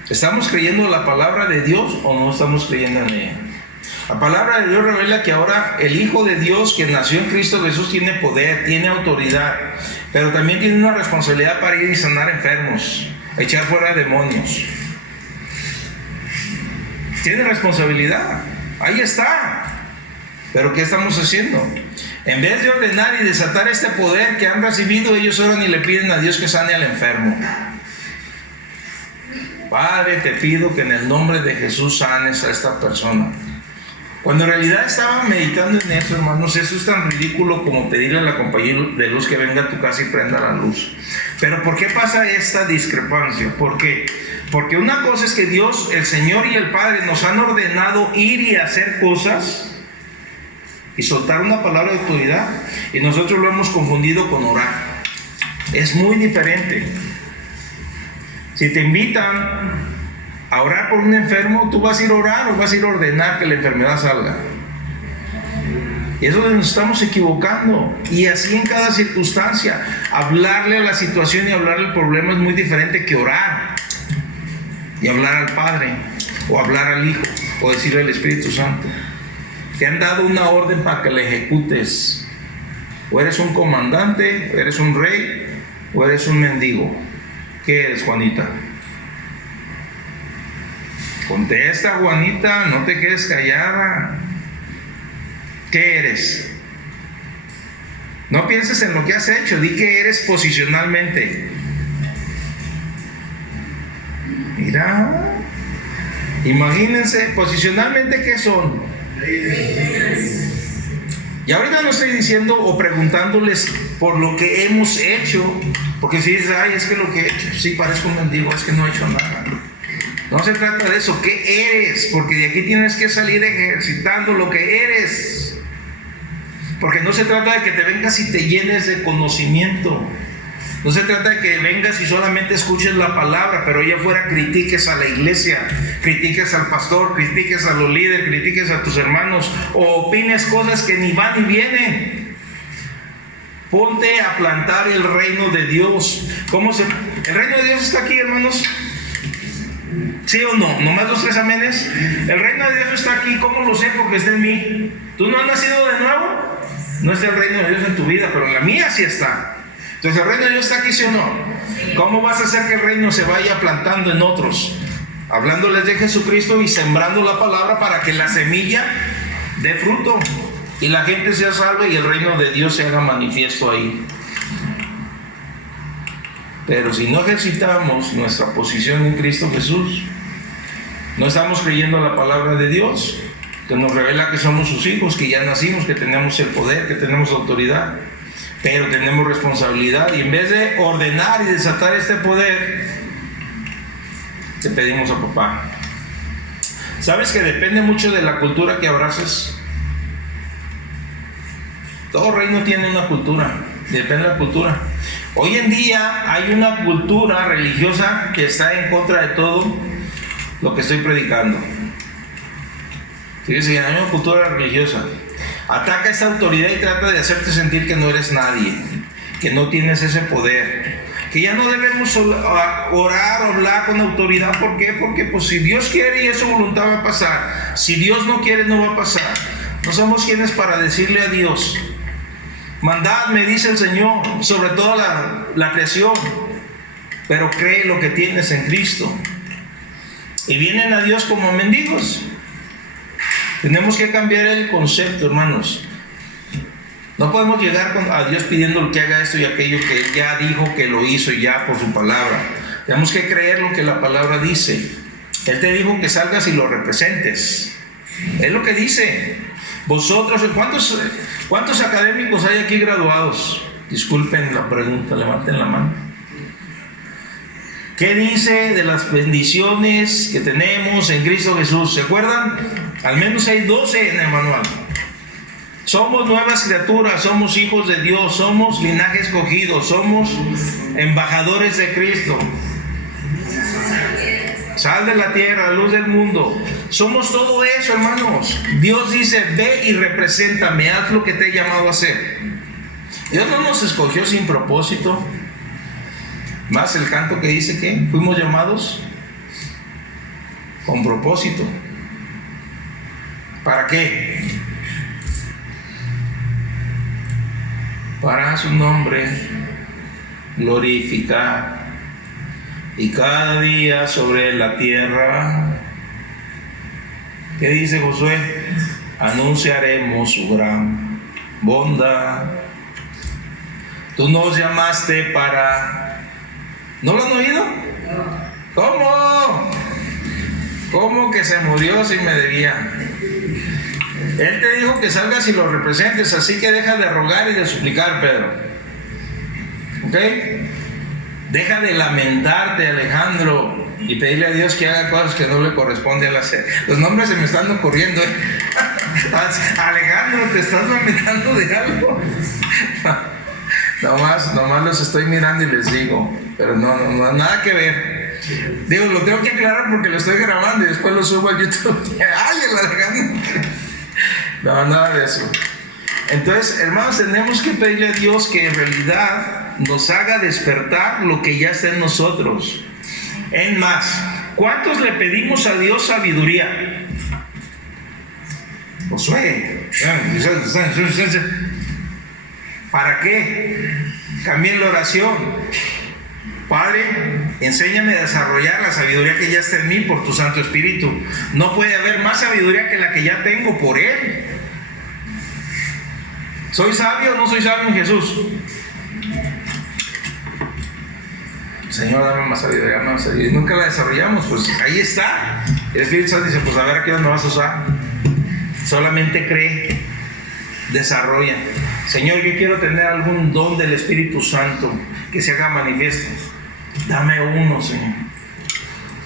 ¿Estamos creyendo la palabra de Dios o no estamos creyendo en ella? La palabra de Dios revela que ahora el Hijo de Dios que nació en Cristo Jesús tiene poder, tiene autoridad, pero también tiene una responsabilidad para ir y sanar enfermos, echar fuera demonios. Tiene responsabilidad, ahí está. Pero ¿qué estamos haciendo? En vez de ordenar y desatar este poder que han recibido, ellos oran y le piden a Dios que sane al enfermo. Padre, te pido que en el nombre de Jesús sanes a esta persona. Cuando en realidad estaba meditando en eso, hermanos, eso es tan ridículo como pedirle a la compañía de luz que venga a tu casa y prenda la luz. Pero ¿por qué pasa esta discrepancia? ¿Por qué? Porque una cosa es que Dios, el Señor y el Padre nos han ordenado ir y hacer cosas y soltar una palabra de autoridad, y nosotros lo hemos confundido con orar. Es muy diferente. Si te invitan a orar por un enfermo, ¿tú vas a ir a orar o vas a ir a ordenar que la enfermedad salga? Y eso es donde nos estamos equivocando. Y así en cada circunstancia, hablarle a la situación y hablarle al problema es muy diferente que orar y hablar al Padre o hablar al Hijo o decirle al Espíritu Santo. Te han dado una orden para que la ejecutes. O eres un comandante, o eres un rey, o eres un mendigo. ¿Qué eres, Juanita? Contesta, Juanita, no te quedes callada. ¿Qué eres? No pienses en lo que has hecho, di que eres posicionalmente. Mira, imagínense, posicionalmente, ¿qué son? Y ahorita no estoy diciendo o preguntándoles por lo que hemos hecho, porque si dices, ay, es que lo que he hecho, sí parezco un mendigo, es que no he hecho nada. No se trata de eso, ¿qué eres? Porque de aquí tienes que salir ejercitando lo que eres. Porque no se trata de que te vengas y te llenes de conocimiento. No se trata de que vengas y solamente escuches la palabra, pero allá afuera critiques a la iglesia, critiques al pastor, critiques a los líderes, critiques a tus hermanos, o opines cosas que ni van ni vienen. Ponte a plantar el reino de Dios. ¿El reino de Dios está aquí, hermanos? ¿Sí o no? ¿Nomás los 3 amenes? El reino de Dios está aquí. ¿Cómo lo sé? Porque está en mí. ¿Tú no has nacido de nuevo? No está el reino de Dios en tu vida, pero en la mía sí está. Entonces, ¿el reino de Dios está aquí, sí o no? ¿Cómo vas a hacer que el reino se vaya plantando en otros? Hablándoles de Jesucristo y sembrando la palabra para que la semilla dé fruto y la gente sea salva y el reino de Dios se haga manifiesto ahí. Pero si no ejercitamos nuestra posición en Cristo Jesús, no estamos creyendo la palabra de Dios, que nos revela que somos sus hijos, que ya nacimos, que tenemos el poder, que tenemos autoridad, pero tenemos responsabilidad, y en vez de ordenar y desatar este poder, te pedimos a papá. ¿Sabes que depende mucho de la cultura que abraces? Todo reino tiene una cultura, depende de la cultura. Hoy en día hay una cultura religiosa que está en contra de todo lo que estoy predicando. Fíjense, hay una cultura religiosa. Ataca esta autoridad y trata de hacerte sentir que no eres nadie, que no tienes ese poder, que ya no debemos orar o hablar con autoridad. ¿Por qué? Porque pues si Dios quiere y es su voluntad va a pasar. Si Dios no quiere, no va a pasar. No somos quienes para decirle a Dios, mandadme, dice el Señor, sobre toda la creación, pero cree lo que tienes en Cristo. Y vienen a Dios como mendigos. Tenemos que cambiar el concepto, hermanos. No podemos llegar a Dios pidiendo que haga esto y aquello que Él ya dijo que lo hizo ya por su palabra. Tenemos que creer lo que la palabra dice. Él te dijo que salgas y lo representes. Es lo que dice. Vosotros, ¿cuántos académicos hay aquí graduados? Disculpen la pregunta, levanten la mano. ¿Qué dice de las bendiciones que tenemos en Cristo Jesús? ¿Se acuerdan? Al menos hay 12 en el manual. Somos nuevas criaturas, somos hijos de Dios, somos linaje escogido, somos embajadores de Cristo. Sal de la tierra, luz del mundo. Somos todo eso, hermanos. Dios dice, ve y represéntame, haz lo que te he llamado a hacer. Dios no nos escogió sin propósito. Más el canto que dice que fuimos llamados con propósito. ¿Para qué? Para su nombre glorificar, y cada día sobre la tierra, ¿qué dice Josué? Anunciaremos su gran bondad. Tú nos llamaste para... ¿No lo han oído? ¿Cómo? ¿Cómo que se murió si me debía? Él te dijo que salgas y lo representes, así que deja de rogar y de suplicar, Pedro. ¿Ok? Deja de lamentarte, Alejandro, y pedirle a Dios que haga cosas que no le corresponde a hacer. Los nombres se me están ocurriendo, ¿eh? Alejandro, ¿te estás lamentando de algo? Nomás los estoy mirando y les digo, pero no, nada que ver. Digo, lo tengo que aclarar porque lo estoy grabando y después lo subo a YouTube. ¡Ay, el Alejandro! No, nada de eso. Entonces, hermanos, tenemos que pedirle a Dios que en realidad nos haga despertar lo que ya está en nosotros. En más, ¿cuántos le pedimos a Dios sabiduría? Josué. ¿Para qué? Cambien la oración. Padre, enséñame a desarrollar la sabiduría que ya está en mí por tu Santo Espíritu. No puede haber más sabiduría que la que ya tengo por Él. ¿Soy sabio o no soy sabio en Jesús? Señor, dame más sabiduría, más sabiduría. Y nunca la desarrollamos, pues ahí está. El Espíritu Santo dice, pues a ver a qué hora me vas a usar. Solamente cree, desarrolla. Señor, yo quiero tener algún don del Espíritu Santo que se haga manifiesto. Dame uno, Señor.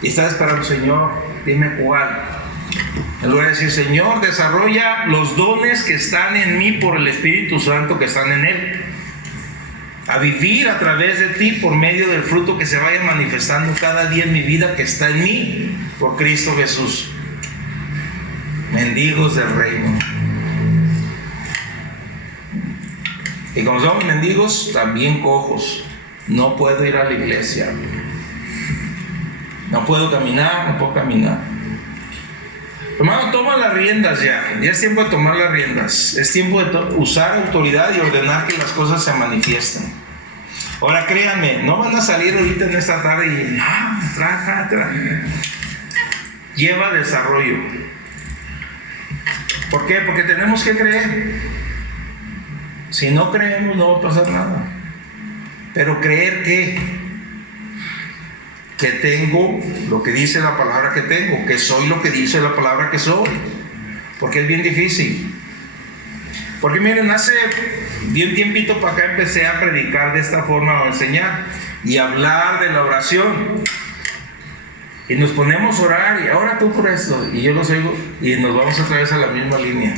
Y estás esperando, Señor, dime cuál. Le voy a decir, Señor, desarrolla los dones que están en mí por el Espíritu Santo que están en Él. A vivir a través de ti por medio del fruto que se vaya manifestando cada día en mi vida que está en mí por Cristo Jesús. Mendigos del reino. Y como somos mendigos, también cojos. No puedo ir a la iglesia. No puedo caminar. Hermano, toma las riendas ya. Ya es tiempo de tomar las riendas. Es tiempo de usar autoridad y ordenar que las cosas se manifiesten. Ahora créanme, no van a salir ahorita en esta tarde y lleva desarrollo. ¿Por qué? Porque tenemos que creer. Si no creemos no va a pasar nada. Pero creer que tengo lo que dice la palabra que tengo, que soy lo que dice la palabra que soy, porque es bien difícil. Porque miren, hace bien tiempito para acá empecé a predicar de esta forma, a enseñar y hablar de la oración, y nos ponemos a orar y ahora tú por esto, y yo los oigo y nos vamos otra vez a la misma línea.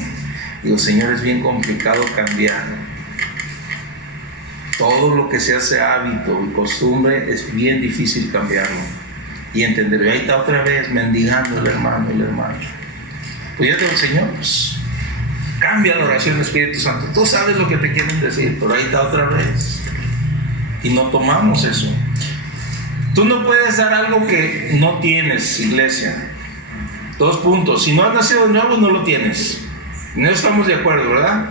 Digo, Señor, es bien complicado cambiar. Todo lo que se hace hábito y costumbre es bien difícil cambiarlo y entenderlo. Y ahí está otra vez mendigando el hermano. Pues yo te digo, Señor, pues cambia la oración del Espíritu Santo. Tú sabes lo que te quieren decir, pero ahí está otra vez. Y no tomamos eso. Tú no puedes dar algo que no tienes, iglesia. 2 puntos. Si no has nacido de nuevo, no lo tienes. No estamos de acuerdo, ¿verdad?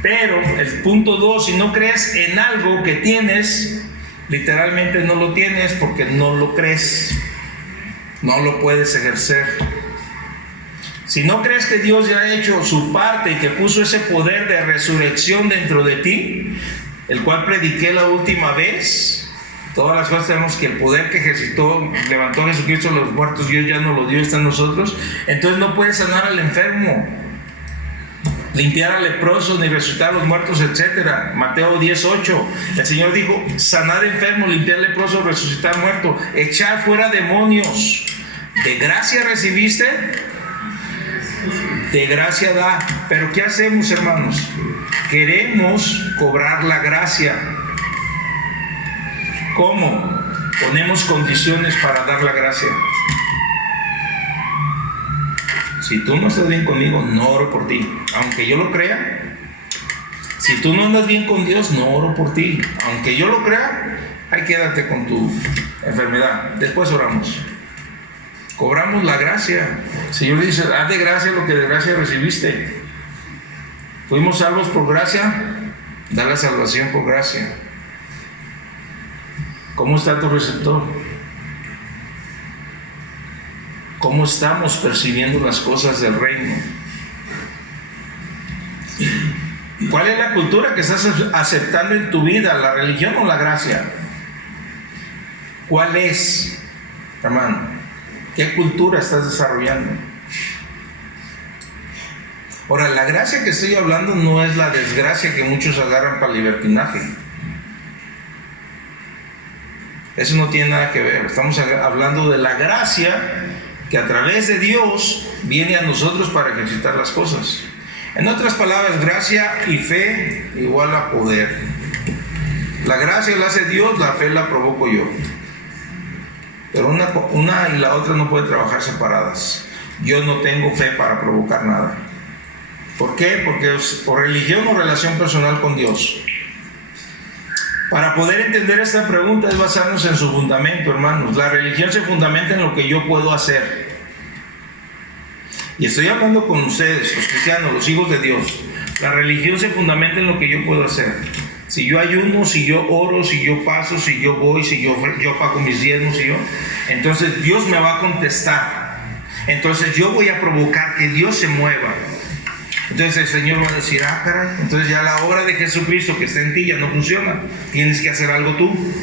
Pero el punto 2, si no crees en algo que tienes, literalmente no lo tienes porque no lo crees. No lo puedes ejercer. Si no crees que Dios ya ha hecho su parte y que puso ese poder de resurrección dentro de ti, el cual prediqué la última vez, todas las cosas sabemos que el poder que levantó a Jesucristo de los muertos, Dios ya nos lo dio, está en nosotros. Entonces no puedes sanar al enfermo, limpiar al leproso, ni resucitar a los muertos, etc. Mateo 10:8, el Señor dijo, sanar enfermo, limpiar leproso, resucitar muerto, echar fuera demonios. ¿De gracia recibiste? De gracia da. Pero ¿qué hacemos, hermanos? Queremos cobrar la gracia. ¿Cómo? Ponemos condiciones para dar la gracia. Si tú no estás bien conmigo, no oro por ti, aunque yo lo crea. Si tú no andas bien con Dios, no oro por ti, aunque yo lo crea. Ahí quédate con tu enfermedad, después oramos. Cobramos la gracia. El Señor dice, haz de gracia lo que de gracia recibiste. Fuimos salvos por gracia, da la salvación por gracia. ¿Cómo está tu receptor? ¿Cómo estamos percibiendo las cosas del reino? ¿Cuál es la cultura que estás aceptando en tu vida? ¿La religión o la gracia? ¿Cuál es, hermano? ¿Qué cultura estás desarrollando? Ahora, la gracia que estoy hablando no es la desgracia que muchos agarran para el libertinaje. Eso no tiene nada que ver. Estamos hablando de la gracia que a través de Dios viene a nosotros para ejercitar las cosas. En otras palabras, gracia y fe igual a poder. La gracia la hace Dios, la fe la provoco yo. Pero una y la otra no pueden trabajar separadas. Yo no tengo fe para provocar nada. ¿Por qué? Porque es por religión o relación personal con Dios. Para poder entender esta pregunta es basarnos en su fundamento, hermanos. La religión se fundamenta en lo que yo puedo hacer. Y estoy hablando con ustedes, los cristianos, los hijos de Dios. La religión se fundamenta en lo que yo puedo hacer. Si yo ayuno, si yo oro, si yo paso, si yo voy, si yo pago mis diezmos, entonces Dios me va a contestar. Entonces yo voy a provocar que Dios se mueva. Entonces el Señor va a decir, caray, entonces ya la obra de Jesucristo que está en ti ya no funciona. Tienes que hacer algo tú.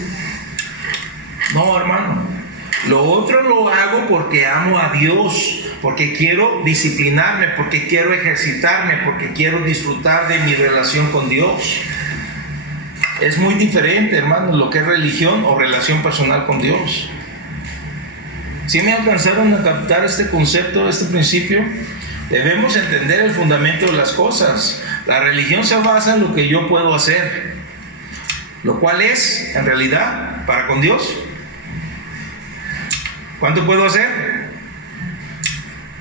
No, hermano. Lo otro lo hago porque amo a Dios, porque quiero disciplinarme, porque quiero ejercitarme, porque quiero disfrutar de mi relación con Dios. Es muy diferente, hermano, lo que es religión o relación personal con Dios. ¿Sí me alcanzaron a captar este concepto, este principio? Debemos entender el fundamento de las cosas. La religión se basa en lo que yo puedo hacer, lo cual es, en realidad, para con Dios. ¿Cuánto puedo hacer?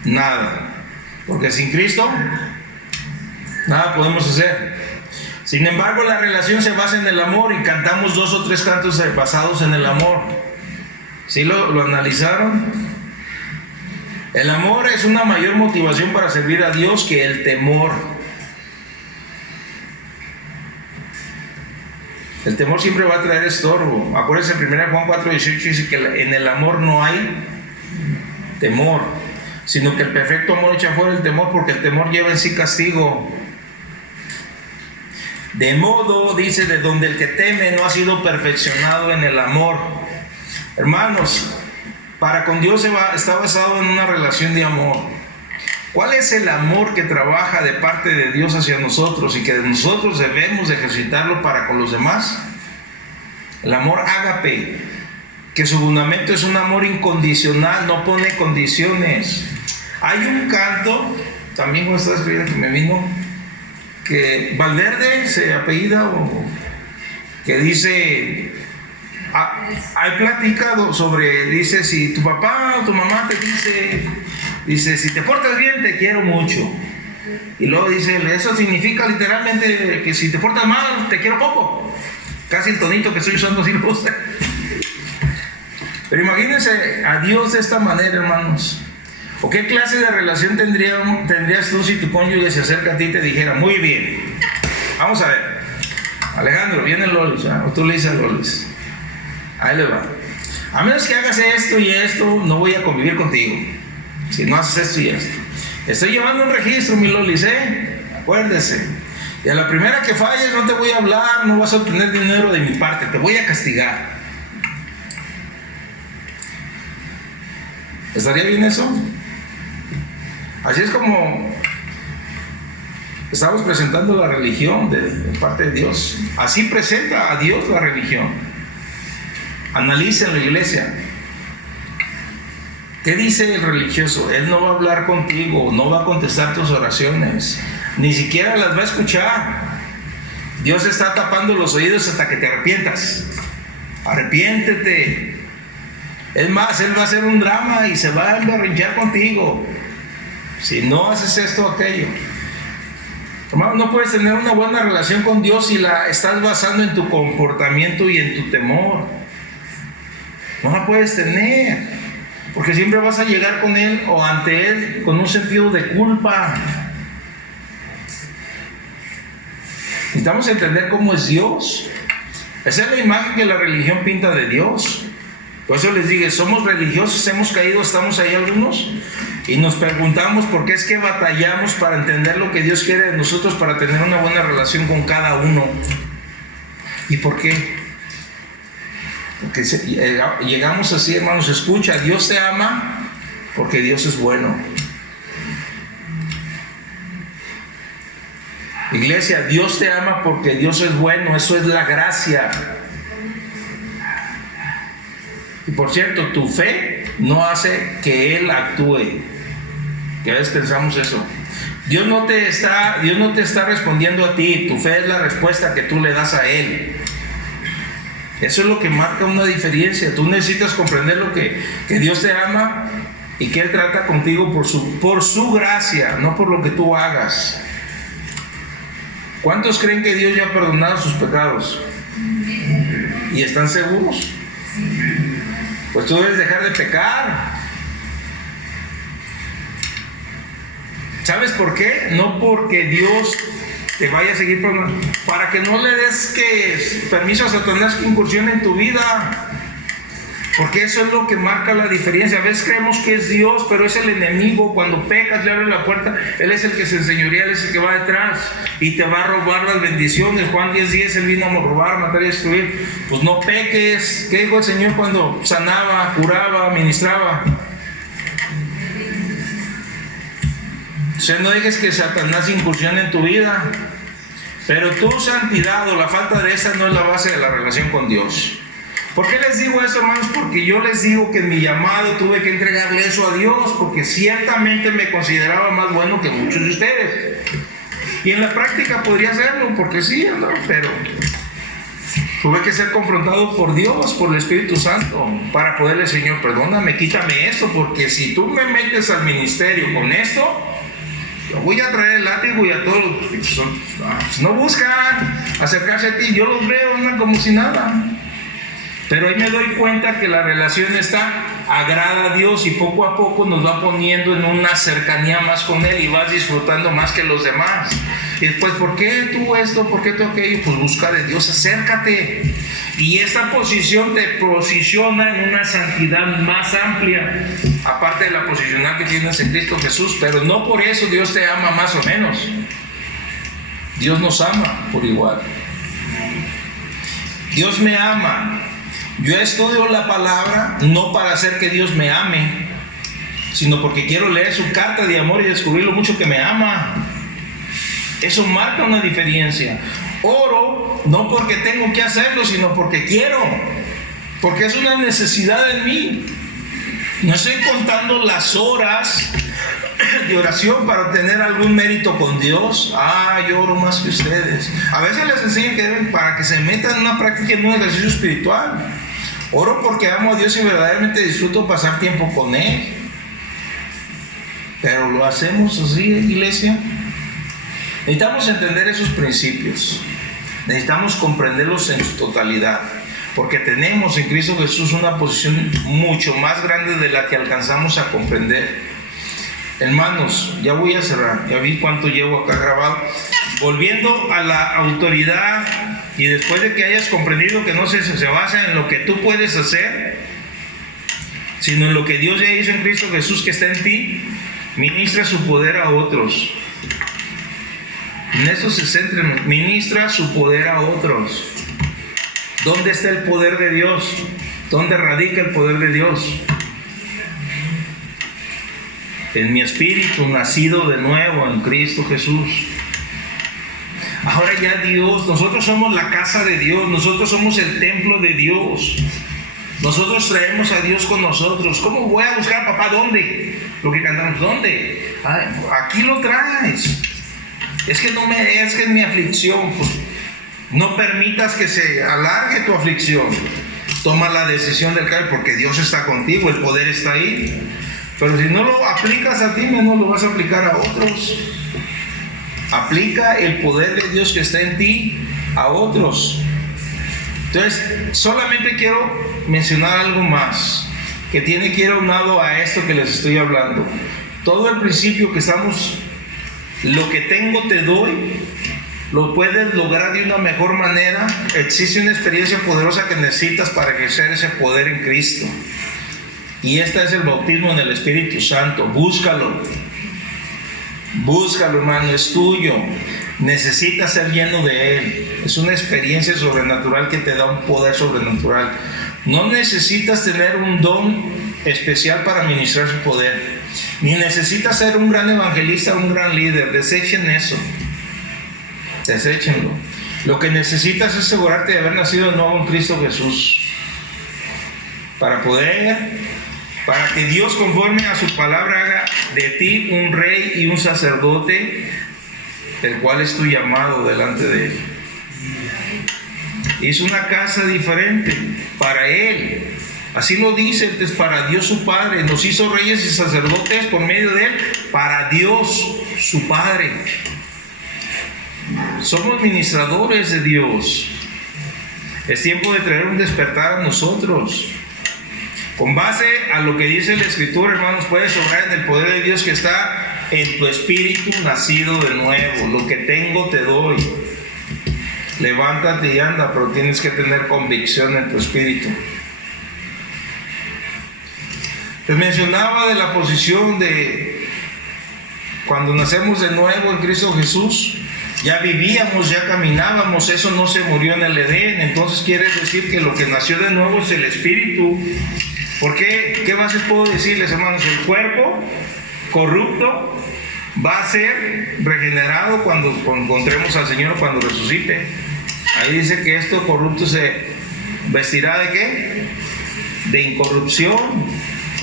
Nada. Porque sin Cristo, nada podemos hacer. Sin embargo, la relación se basa en el amor y cantamos 2 o 3 cantos basados en el amor. ¿Sí lo analizaron? El amor es una mayor motivación para servir a Dios que el temor. El temor siempre va a traer estorbo. Acuérdense, 1 Juan 4:18 dice que en el amor no hay temor, sino que el perfecto amor echa fuera el temor, porque el temor lleva en sí castigo. De modo, dice, de donde el que teme no ha sido perfeccionado en el amor. Hermanos, para con Dios está basado en una relación de amor. ¿Cuál es el amor que trabaja de parte de Dios hacia nosotros y que nosotros debemos de ejercitarlo para con los demás? El amor ágape, que su fundamento es un amor incondicional, no pone condiciones. Hay un canto, también con esta escritura que me vino, que Valverde se apellida, que dice, hay platicado sobre, dice, si tu papá o tu mamá te dice, si te portas bien te quiero mucho, y luego dice, eso significa literalmente que si te portas mal te quiero poco. Casi el tonito que estoy usando así lo sé. Pero imagínense a Dios de esta manera, hermanos. ¿O qué clase de relación tendrías tú si tu cónyuge se acerca a ti y te dijera, muy bien, vamos a ver, Alejandro, viene Lolis, o tú le dices a Lolis, ahí le va, a menos que hagas esto y esto, no voy a convivir contigo, si no haces esto y esto. Estoy llevando un registro, mi Lolis, acuérdese, y a la primera que falles no te voy a hablar, no vas a obtener dinero de mi parte, te voy a castigar. ¿Estaría bien eso? Así es como estamos presentando la religión de parte de Dios. Así presenta a Dios la religión. Analícenlo, iglesia. ¿Qué dice el religioso? Él no va a hablar contigo, no va a contestar tus oraciones, ni siquiera las va a escuchar. Dios está tapando los oídos hasta que te arrepientas. Arrepiéntete. Es más, Él va a hacer un drama y se va a emberrinchar contigo si no haces esto o aquello. Hermano, no puedes tener una buena relación con Dios si la estás basando en tu comportamiento y en tu temor. No la puedes tener, porque siempre vas a llegar con Él o ante Él con un sentido de culpa. Necesitamos entender cómo es Dios. Esa es la imagen que la religión pinta de Dios. Por eso les dije, somos religiosos, hemos caído, estamos ahí algunos, y nos preguntamos por qué es que batallamos para entender lo que Dios quiere de nosotros, para tener una buena relación con cada uno. ¿Y por qué? Porque llegamos así, hermanos. Escucha, Dios te ama porque Dios es bueno. Iglesia, Dios te ama porque Dios es bueno, eso es la gracia. Y por cierto, tu fe no hace que Él actúe. Que a veces pensamos eso. Dios no te está respondiendo a ti. Tu fe es la respuesta que tú le das a Él. Eso es lo que marca una diferencia. Tú necesitas comprender que Dios te ama y que Él trata contigo por su gracia, no por lo que tú hagas. ¿Cuántos creen que Dios ya ha perdonado sus pecados? ¿Y están seguros? Pues tú debes dejar de pecar. ¿Sabes por qué? No porque Dios te vaya a seguir perdonando, para que no le des permiso a Satanás que incursione en tu vida. Porque eso es lo que marca la diferencia. A veces creemos que es Dios, pero es el enemigo. Cuando pecas, le abre la puerta, Él es el que se enseñorea, Él es el que va detrás y te va a robar las bendiciones. Juan 10:10, Él vino a robar, matar y destruir. Pues no peques. ¿Qué dijo el Señor cuando sanaba, curaba, ministraba? O sea, no dejes que Satanás incursione en tu vida. Pero tu santidad o la falta de esa no es la base de la relación con Dios. ¿Por qué les digo eso, hermanos? Porque yo les digo que en mi llamado tuve que entregarle eso a Dios, porque ciertamente me consideraba más bueno que muchos de ustedes. Y en la práctica podría hacerlo, porque sí, ¿no? Pero tuve que ser confrontado por Dios, por el Espíritu Santo, para poderle, Señor, perdóname, quítame esto, porque si tú me metes al ministerio con esto, yo voy a traer el látigo y a todos los que no buscan acercarse a ti. Yo los veo, andan como si nada. Pero ahí me doy cuenta que la relación agrada a Dios y poco a poco nos va poniendo en una cercanía más con Él y vas disfrutando más que los demás. Y después, ¿por qué tú esto? ¿Por qué tú aquello? Pues busca de Dios, acércate. Y esta posición te posiciona en una santidad más amplia, aparte de la posicional que tienes en Cristo Jesús. Pero no por eso Dios te ama más o menos. Dios nos ama por igual. Dios me ama. Yo estudio la palabra no para hacer que Dios me ame, sino porque quiero leer su carta de amor y descubrir lo mucho que me ama. Eso marca una diferencia. Oro no porque tengo que hacerlo, sino porque quiero, porque es una necesidad en mí. No estoy contando las horas de oración para obtener algún mérito con Dios. Yo oro más que ustedes. A veces les enseño que deben, para que se metan en una práctica, en un ejercicio espiritual. Oro porque amo a Dios y verdaderamente disfruto pasar tiempo con Él. Pero lo hacemos así, iglesia. Necesitamos entender esos principios. Necesitamos comprenderlos en su totalidad. Porque tenemos en Cristo Jesús una posición mucho más grande de la que alcanzamos a comprender. Hermanos, ya voy a cerrar. Ya vi cuánto llevo acá grabado. Volviendo a la autoridad, y después de que hayas comprendido que no se basa en lo que tú puedes hacer, sino en lo que Dios ya hizo en Cristo Jesús que está en ti, ministra su poder a otros. En eso se centra, ministra su poder a otros. ¿Dónde está el poder de Dios? ¿Dónde radica el poder de Dios? En mi espíritu nacido de nuevo en Cristo Jesús. Ahora ya Dios, nosotros somos la casa de Dios, nosotros somos el templo de Dios. Nosotros traemos a Dios con nosotros. ¿Cómo voy a buscar a papá? ¿Dónde? Lo que cantamos, ¿dónde? Aquí lo traes. Es que es mi aflicción. Pues, no permitas que se alargue tu aflicción. Toma la decisión del cambio porque Dios está contigo, el poder está ahí. Pero si no lo aplicas a ti, menos lo vas a aplicar a otros. Aplica el poder de Dios que está en ti a otros. Entonces, solamente quiero mencionar algo más que tiene que ir aunado a esto que les estoy hablando. Todo el principio que estamos, lo que tengo te doy, lo puedes lograr de una mejor manera. Existe una experiencia poderosa que necesitas para ejercer ese poder en Cristo. Y este es el bautismo en el Espíritu Santo. Búscalo. Búscalo, hermano, es tuyo. Necesitas ser lleno de Él. Es una experiencia sobrenatural que te da un poder sobrenatural. No necesitas tener un don especial para ministrar su poder. Ni necesitas ser un gran evangelista o un gran líder. Desechen eso. Deséchenlo. Lo que necesitas es asegurarte de haber nacido de nuevo en Cristo Jesús. Para que Dios, conforme a su palabra, haga de ti un rey y un sacerdote, el cual es tu llamado delante de Él. Hizo una casa diferente para Él. Así lo dice, es para Dios su Padre. Nos hizo reyes y sacerdotes por medio de Él, para Dios su Padre. Somos ministradores de Dios. Es tiempo de traer un despertar a nosotros. Con base a lo que dice la Escritura, hermanos, puedes obrar en el poder de Dios que está en tu espíritu nacido de nuevo. Lo que tengo te doy. Levántate y anda, pero tienes que tener convicción en tu espíritu. Les mencionaba de la posición de cuando nacemos de nuevo en Cristo Jesús. Ya vivíamos, ya caminábamos, eso no se murió en el Edén. Entonces quiere decir que lo que nació de nuevo es el Espíritu. ¿Por qué? ¿Qué más les puedo decirles, hermanos? El cuerpo corrupto va a ser regenerado cuando encontremos al Señor, cuando resucite. Ahí dice que esto corrupto se vestirá ¿de qué? De incorrupción.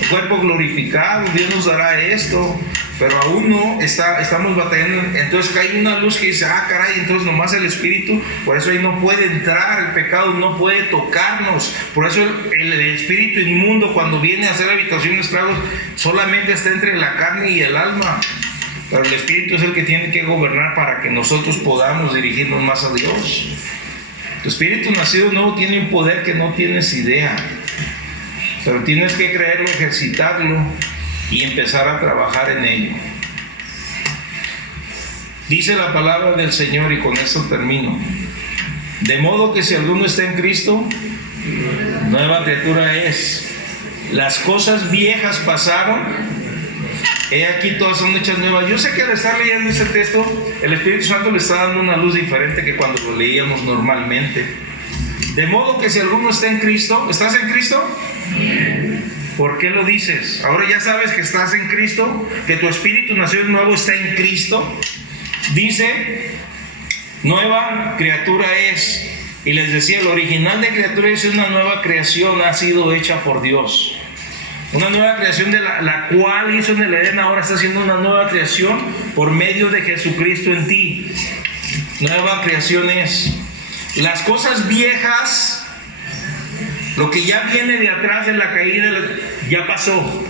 El cuerpo glorificado, Dios nos dará esto. Pero aún no estamos batallando. Entonces hay una luz que dice, caray, entonces nomás el Espíritu. Por eso ahí no puede entrar el pecado, no puede tocarnos. Por eso el espíritu inmundo, cuando viene a hacer habitación de estragos, solamente está entre la carne y el alma. Pero el Espíritu es el que tiene que gobernar para que nosotros podamos dirigirnos más a Dios. Tu espíritu nacido nuevo tiene un poder que no tienes idea. Pero tienes que creerlo, ejercitarlo y empezar a trabajar en ello. Dice la palabra del Señor, y con esto termino: de modo que si alguno está en Cristo, nueva criatura es. Las cosas viejas pasaron, he aquí todas son hechas nuevas. Yo sé que al estar leyendo ese texto, el Espíritu Santo le está dando una luz diferente que cuando lo leíamos normalmente. De modo que si alguno está en Cristo, ¿estás en Cristo? ¿Por qué lo dices? Ahora ya sabes que estás en Cristo, que tu espíritu nacido nuevo está en Cristo. Dice, nueva criatura es. Y les decía, el original de criatura es una nueva creación, ha sido hecha por Dios. Una nueva creación de la cual hizo en el Edén, ahora está haciendo una nueva creación por medio de Jesucristo en ti. Nueva creación es. Las cosas viejas, lo que ya viene de atrás de la caída, ya pasaron.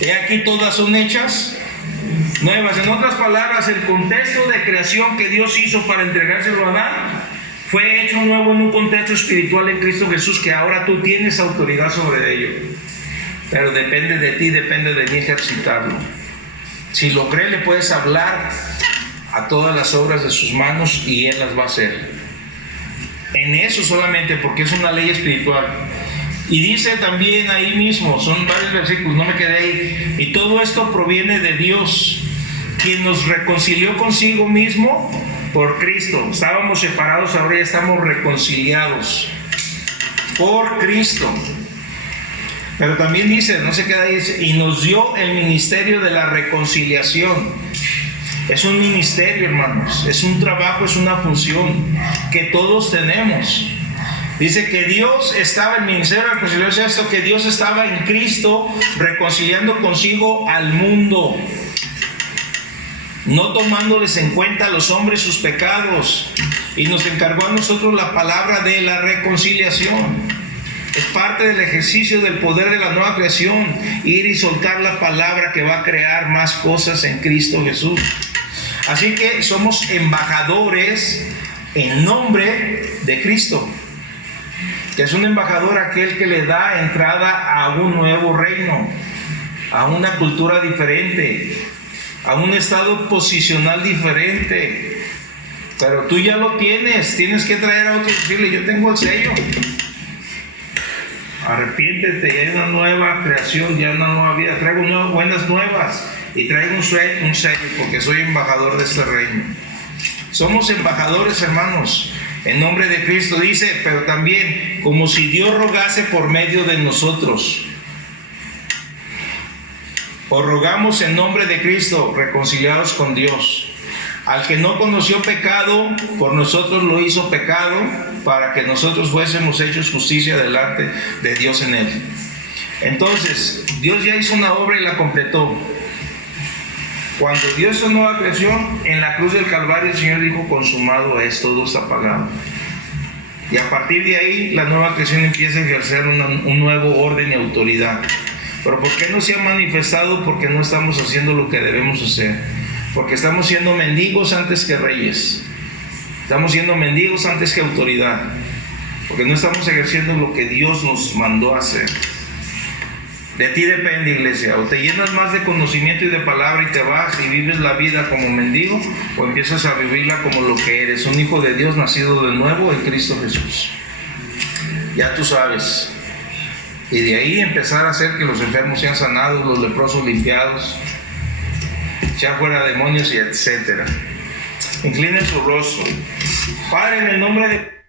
He aquí todas son hechas nuevas. En otras palabras, el contexto de creación que Dios hizo para entregárselo a Adán fue hecho nuevo en un contexto espiritual en Cristo Jesús, que ahora tú tienes autoridad sobre ello. Pero depende de ti, depende de mí ejercitarlo. Si lo crees, le puedes hablar a todas las obras de sus manos y Él las va a hacer. En eso solamente, porque es una ley espiritual. Y dice también ahí mismo, son varios versículos, no me quedé ahí, y todo esto proviene de Dios, quien nos reconcilió consigo mismo por Cristo. Estábamos separados, ahora ya estamos reconciliados por Cristo. Pero también dice, no se queda ahí, dice, y nos dio el ministerio de la reconciliación. Es un ministerio, hermanos, es un trabajo, es una función que todos tenemos. Dice que Dios estaba en el ministerio de la reconciliación, esto que Dios estaba en Cristo reconciliando consigo al mundo, no tomándoles en cuenta a los hombres sus pecados, y nos encargó a nosotros la palabra de la reconciliación. Es parte del ejercicio del poder de la nueva creación, ir y soltar la palabra que va a crear más cosas en Cristo Jesús. Así que somos embajadores en nombre de Cristo, que es un embajador aquel que le da entrada a un nuevo reino, a una cultura diferente, a un estado posicional diferente. Pero tú ya lo tienes, tienes que traer a otros y decirle, yo tengo el sello. Arrepiéntete, ya hay una nueva creación, ya una nueva vida. Traigo buenas nuevas y traigo un sello porque soy embajador de este reino. Somos embajadores, hermanos, en nombre de Cristo. Dice, pero también como si Dios rogase por medio de nosotros. Os rogamos en nombre de Cristo, reconciliados con Dios. Al que no conoció pecado, por nosotros lo hizo pecado, para que nosotros fuésemos hechos justicia delante de Dios en él. Entonces, Dios ya hizo una obra y la completó. Cuando Dios hizo nueva creación, en la cruz del Calvario el Señor dijo, consumado es, todo está pagado. Y a partir de ahí, la nueva creación empieza a ejercer un nuevo orden y autoridad. Pero ¿por qué no se ha manifestado? Porque no estamos haciendo lo que debemos hacer. Porque estamos siendo mendigos antes que reyes. Estamos siendo mendigos antes que autoridad. Porque no estamos ejerciendo lo que Dios nos mandó a hacer. De ti depende, iglesia. O te llenas más de conocimiento y de palabra y te vas y vives la vida como mendigo, o empiezas a vivirla como lo que eres, un hijo de Dios nacido de nuevo en Cristo Jesús. Ya tú sabes. Y de ahí empezar a hacer que los enfermos sean sanados, los leprosos limpiados, echar fuera demonios y etcétera. Incline su rostro. Padre, en el nombre de